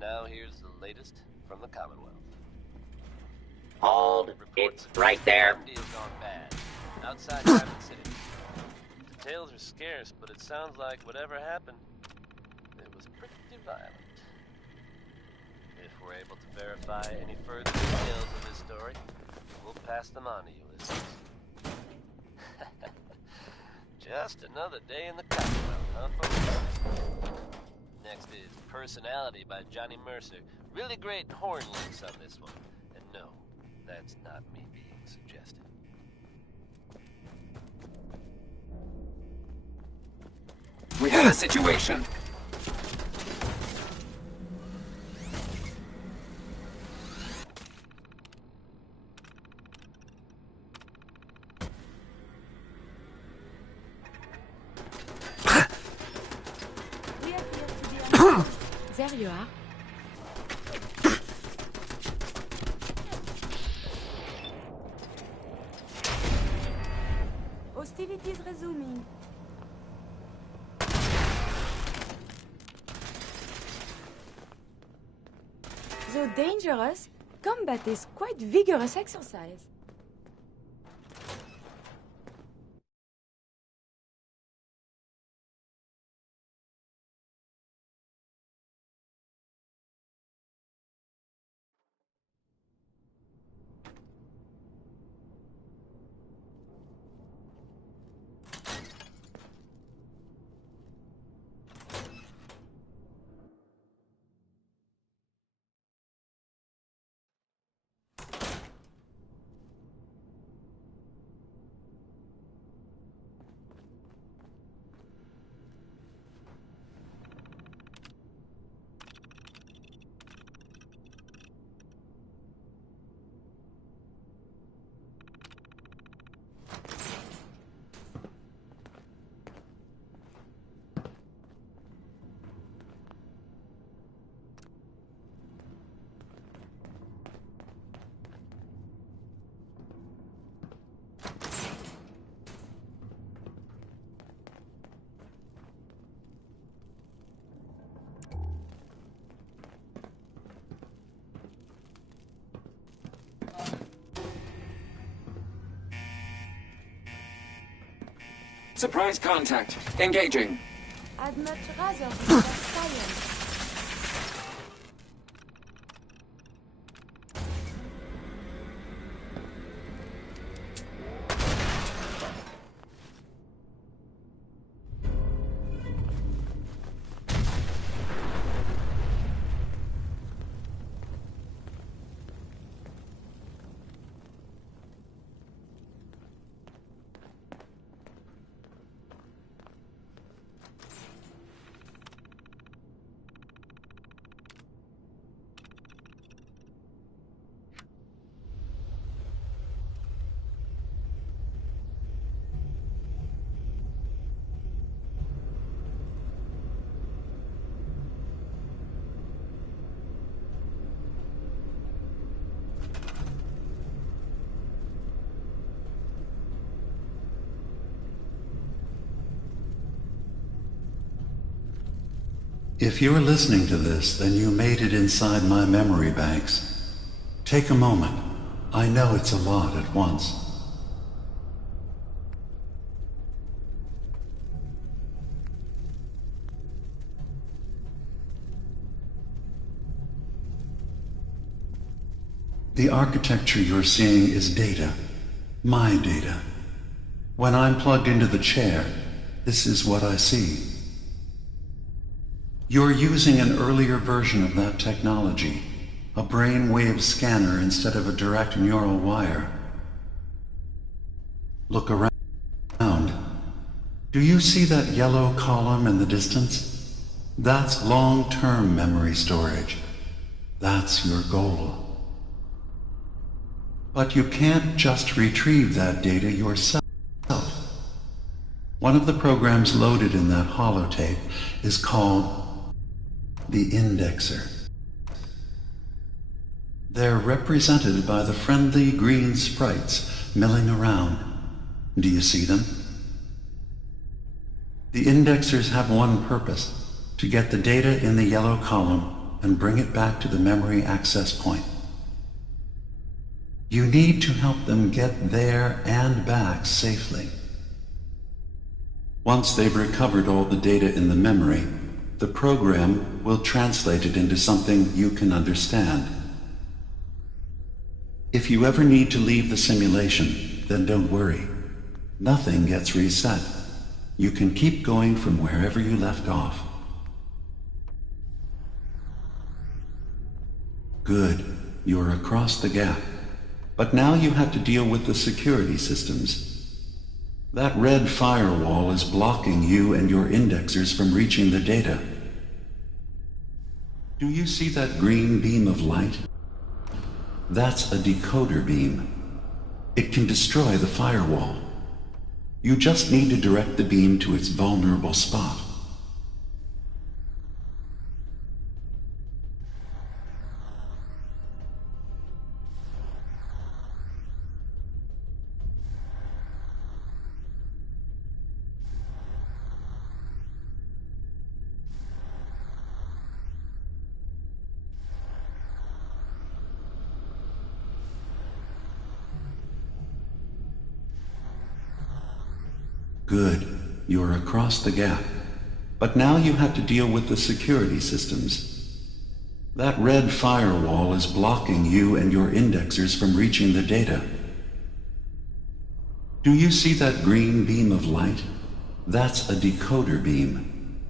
Now here's the latest from the Commonwealth. Hold. It's right there. Deal's gone bad. Outside Riot City. Details are scarce, but it sounds like whatever happened, it was pretty violent. If we're able to verify any further details of this story, we'll pass them on to you listeners. Just another day in the Commonwealth, huh, folks? Next is Personality by Johnny Mercer. Really great horn licks on this one. And no, that's not me being suggestive. We have a situation. There you are. Hostilities resuming. Though dangerous, combat is quite vigorous exercise. Surprise contact. Engaging. I'd much rather be silent. If you're listening to this, then you made it inside my memory banks. Take a moment. I know it's a lot at once. The architecture you're seeing is data. My data. When I'm plugged into the chair, this is what I see. You're using an earlier version of that technology, a brainwave scanner instead of a direct neural wire. Look around. Do you see that yellow column in the distance? That's long-term memory storage. That's your goal. But you can't just retrieve that data yourself. One of the programs loaded in that holotape is called the indexer. They're represented by the friendly green sprites milling around. Do you see them? The indexers have one purpose: to get the data in the yellow column and bring it back to the memory access point. You need to help them get there and back safely. Once they've recovered all the data in the memory, the program will translate it into something you can understand. If you ever need to leave the simulation, then don't worry. Nothing gets reset. You can keep going from wherever you left off. Good. You're across the gap. But now you have to deal with the security systems. That red firewall is blocking you and your indexers from reaching the data. Do you see that green beam of light? That's a decoder beam. It can destroy the firewall. You just need to direct the beam to its vulnerable spot. Good. You're across the gap. But now you have to deal with the security systems. That red firewall is blocking you and your indexers from reaching the data. Do you see that green beam of light? That's a decoder beam.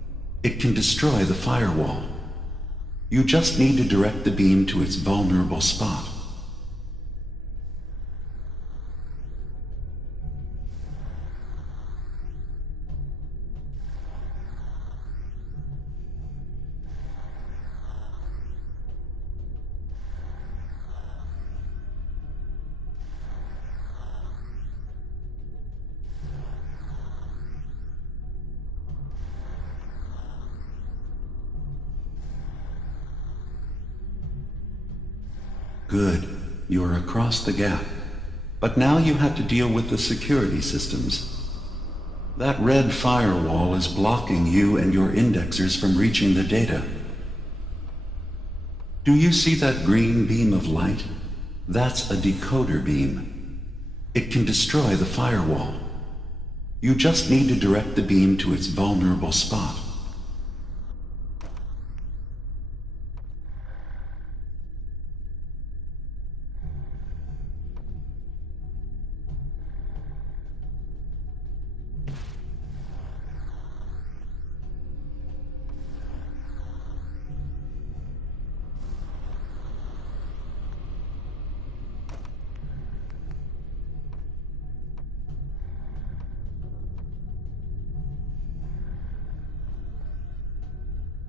It can destroy the firewall. You just need to direct the beam to its vulnerable spot. Good. You're across the gap. But now you have to deal with the security systems. That red firewall is blocking you and your indexers from reaching the data. Do you see that green beam of light? That's a decoder beam. It can destroy the firewall. You just need to direct the beam to its vulnerable spot.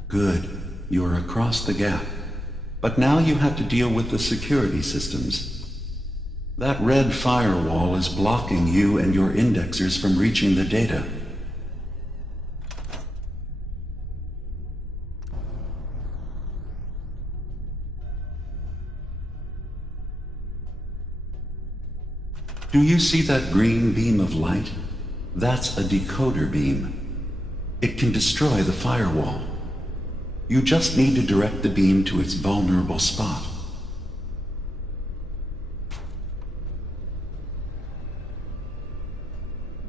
Good. You are across the gap. But now you have to deal with the security systems. That red firewall is blocking you and your indexers from reaching the data. Do you see that green beam of light? That's a decoder beam. It can destroy the firewall. You just need to direct the beam to its vulnerable spot.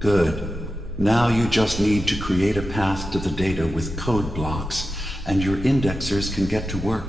Good. Now you just need to create a path to the data with code blocks, and your indexers can get to work.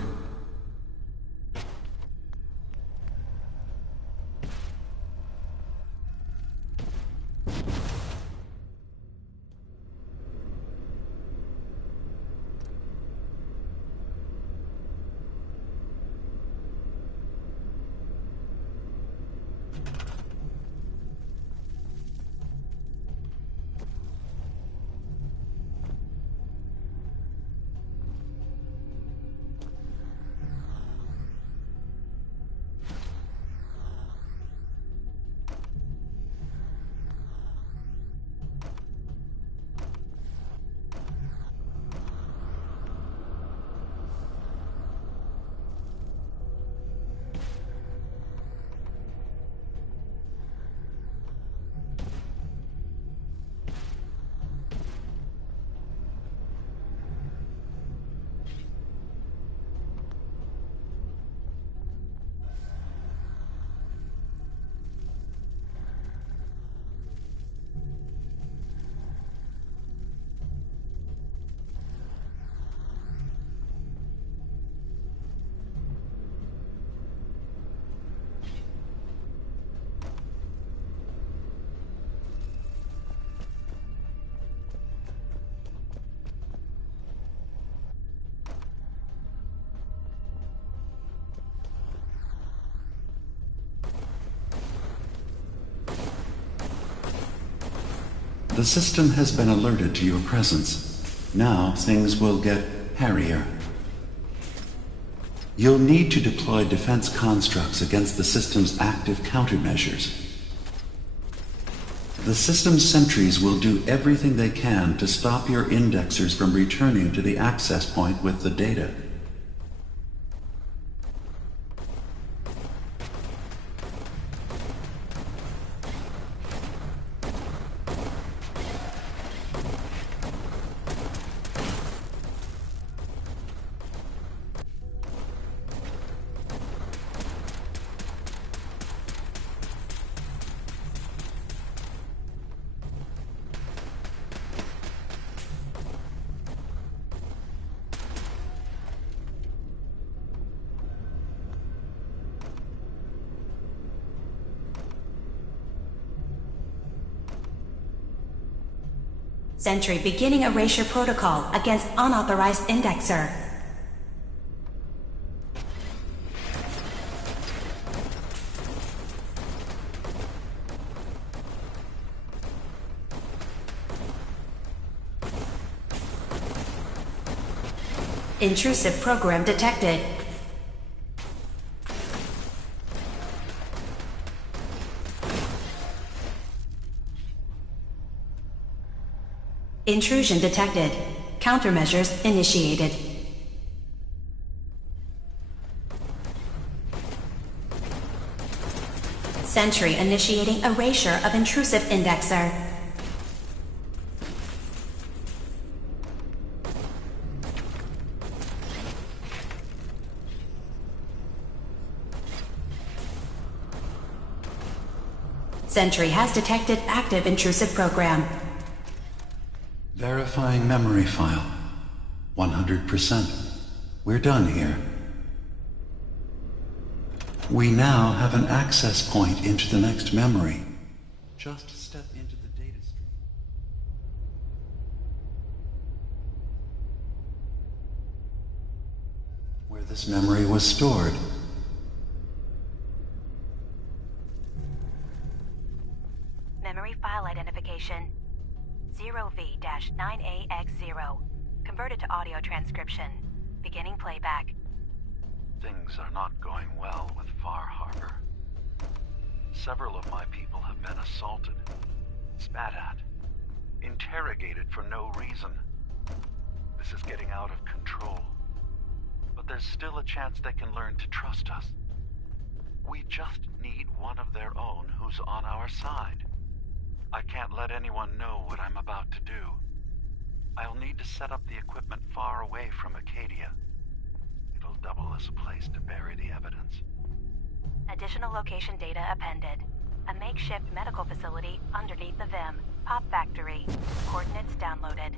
The system has been alerted to your presence. Now things will get hairier. You'll need to deploy defense constructs against the system's active countermeasures. The system's sentries will do everything they can to stop your indexers from returning to the access point with the data. Sentry beginning erasure protocol against unauthorized indexer. Intrusive program detected. Intrusion detected. Countermeasures initiated. Sentry initiating erasure of intrusive indexer. Sentry has detected active intrusive program. Verifying memory file. 100%. We're done here. We now have an access point into the next memory. Just step into the data stream. Where this memory was stored. Memory file identification 0V-9AX0. Converted to audio transcription. Beginning playback. Things are not going well with Far Harbor. Several of my people have been assaulted, spat at, interrogated for no reason. This is getting out of control. But there's still a chance they can learn to trust us. We just need one of their own who's on our side. I can't let anyone know what I'm about to do. I'll need to set up the equipment far away from Acadia. It'll double as a place to bury the evidence. Additional location data appended. A makeshift medical facility underneath the VIM. Pop factory. Coordinates downloaded.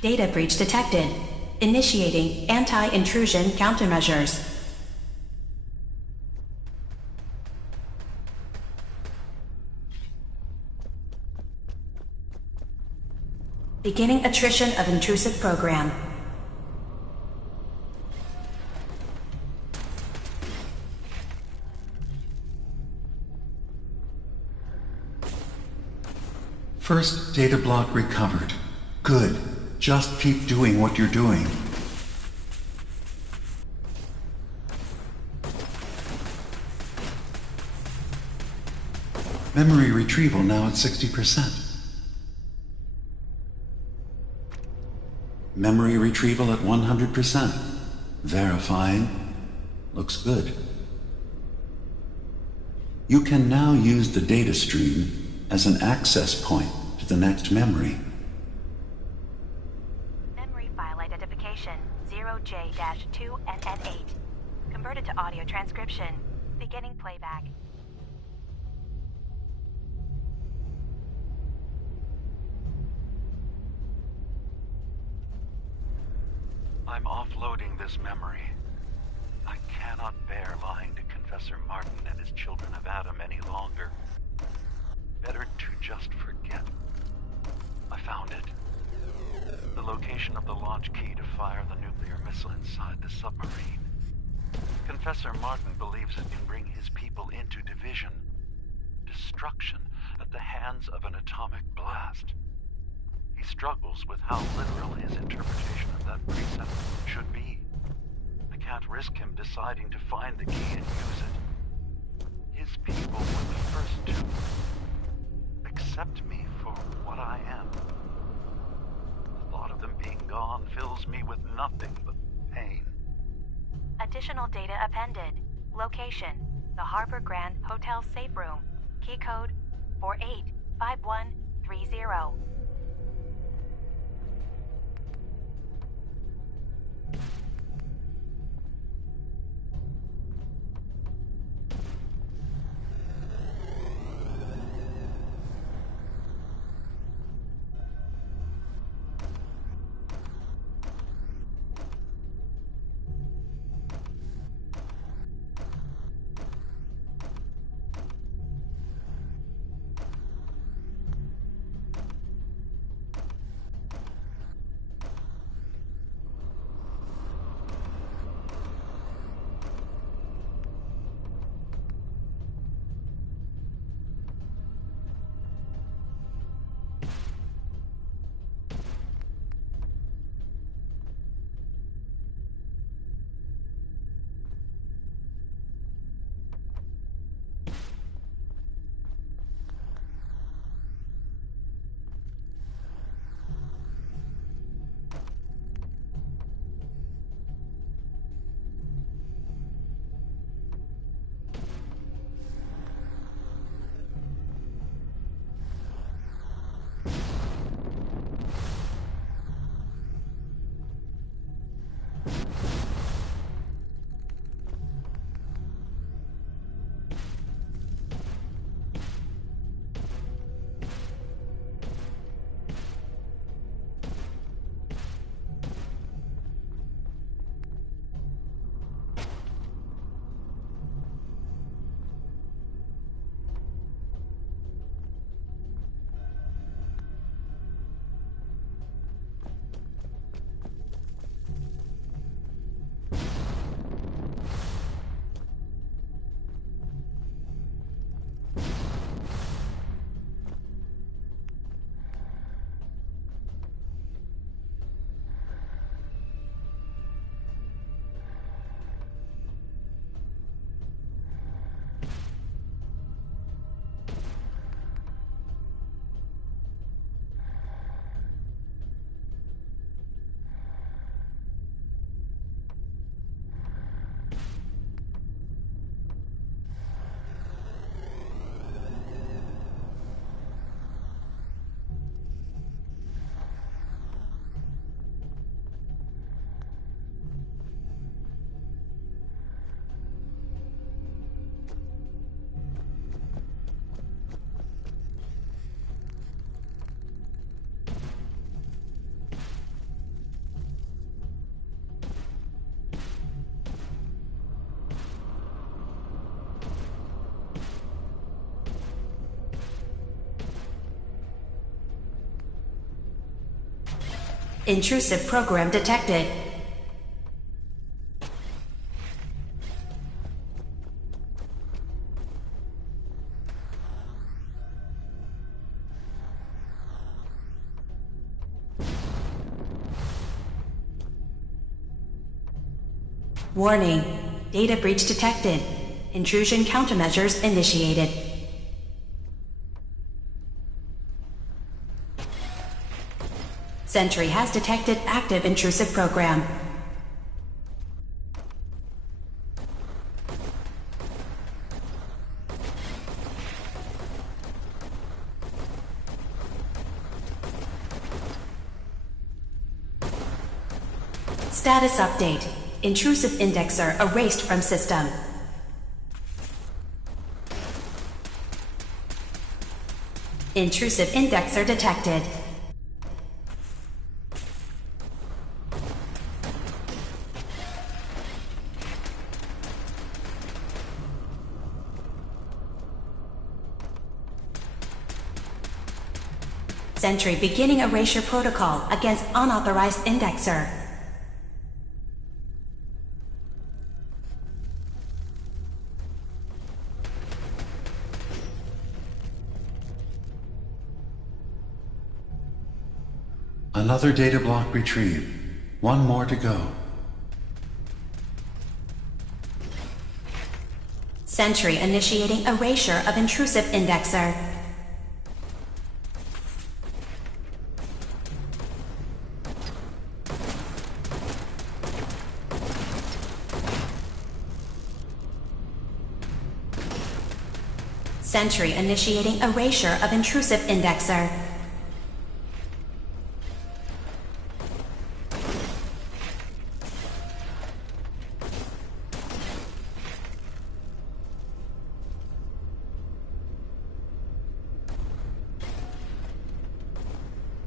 Data breach detected. Initiating anti-intrusion countermeasures. Beginning attrition of intrusive program. First data block recovered. Good. Just keep doing what you're doing. Memory retrieval now at 60%. Memory retrieval at 100%. Verifying. Looks good. You can now use the data stream as an access point to the next memory. Memory file identification 0J-2NN8. Converted to audio transcription. Beginning playback. I'm offloading this memory. I cannot bear lying to Confessor Martin and his children of Adam any longer. Better to just forget. I found it. The location of the launch key to fire the nuclear missile inside the submarine. Confessor Martin believes it can bring his people into division, destruction at the hands of an atomic blast. He struggles with how literal his interpretation of that precept should be. I can't risk him deciding to find the key and use it. His people were the first to accept me for what I am. The thought of them being gone fills me with nothing but pain. Additional data appended. Location: the Harbor Grand Hotel safe room. Key code 485130. Intrusive program detected. Warning. Data breach detected. Intrusion countermeasures initiated. Sentry has detected active intrusive program. Status update. Intrusive indexer erased from system. Intrusive indexer detected. Sentry beginning erasure protocol against unauthorized indexer. Another data block retrieved. One more to go. Sentry initiating erasure of intrusive indexer. Sentry initiating erasure of intrusive indexer.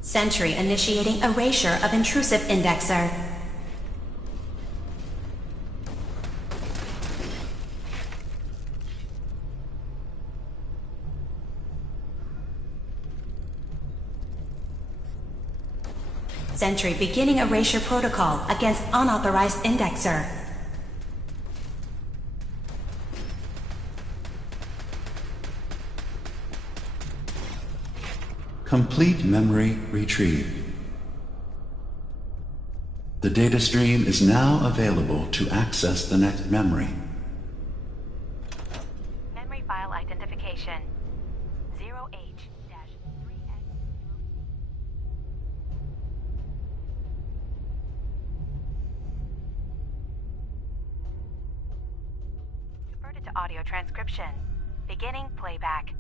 Sentry initiating erasure of intrusive indexer. Sentry beginning erasure protocol against unauthorized indexer. Complete memory retrieved. The data stream is now available to access the next memory. Memory file identification 0H-3X. Converted to audio transcription. Beginning playback.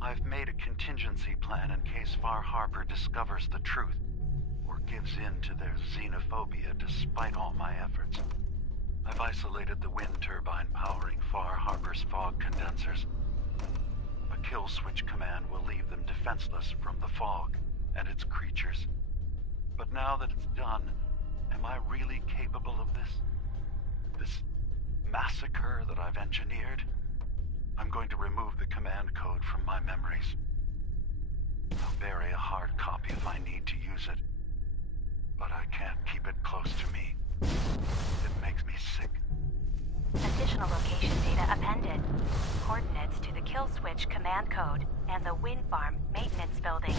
I've made a contingency plan in case Far Harbor discovers the truth, or gives in to their xenophobia despite all my efforts. I've isolated the wind turbine powering Far Harbor's fog condensers. A kill switch command will leave them defenseless from the fog and its creatures. But now that it's done, am I really capable of this? This massacre that I've engineered? I'm going to remove the command code from my memories. I'll bury a hard copy if I need to use it. But I can't keep it close to me. It makes me sick. Additional location data appended. Coordinates to the kill switch command code and the wind farm maintenance building.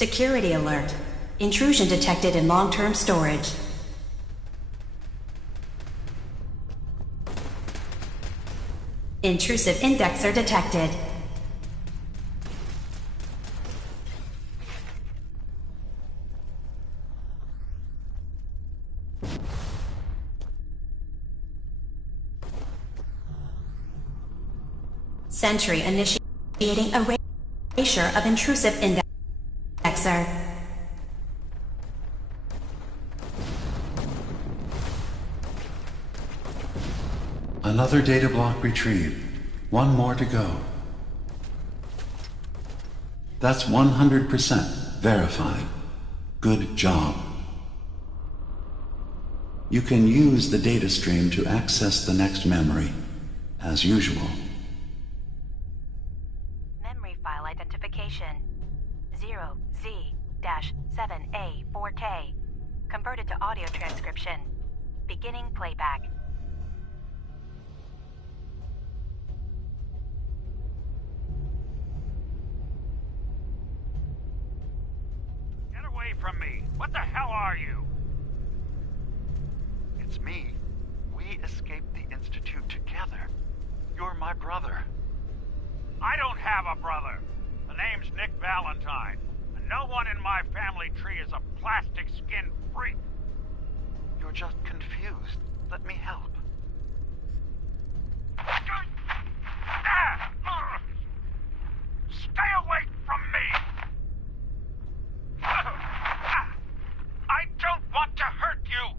Security alert. Intrusion detected in long-term storage. Intrusive indexer detected. Sentry initiating erasure of intrusive indexer. Another data block retrieved. One more to go. That's 100% verified. Good job. You can use the data stream to access the next memory, as usual. Memory file identification 0Z-7A4K. Converted to audio transcription. Beginning playback. Get away from me! What the hell are you? It's me. We escaped the Institute together. You're my brother. I don't have a brother. The name's Nick Valentine. And no one in my family tree is a plastic-skinned freak. You're just confused. Let me help. Stay away from me! I don't want to hurt you!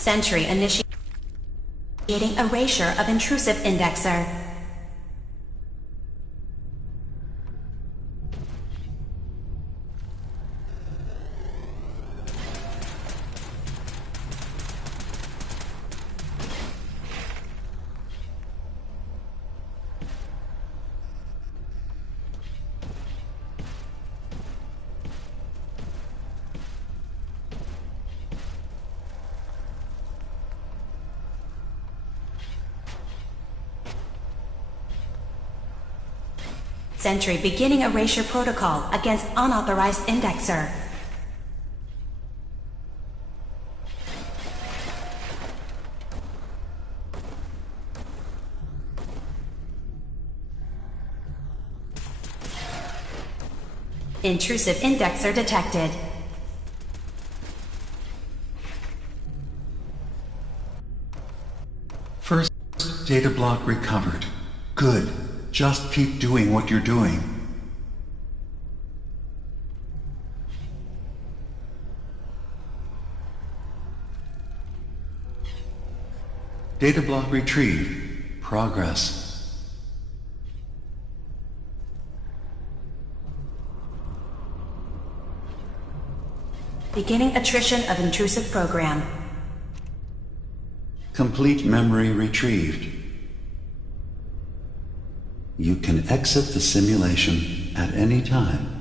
Sentry initiating erasure of intrusive indexer. Sentry beginning erasure protocol against unauthorized indexer. Intrusive indexer detected. First data block recovered. Good. Just keep doing what you're doing. Data block retrieved. Progress. Beginning attrition of intrusive program. Complete memory retrieved. You can exit the simulation at any time.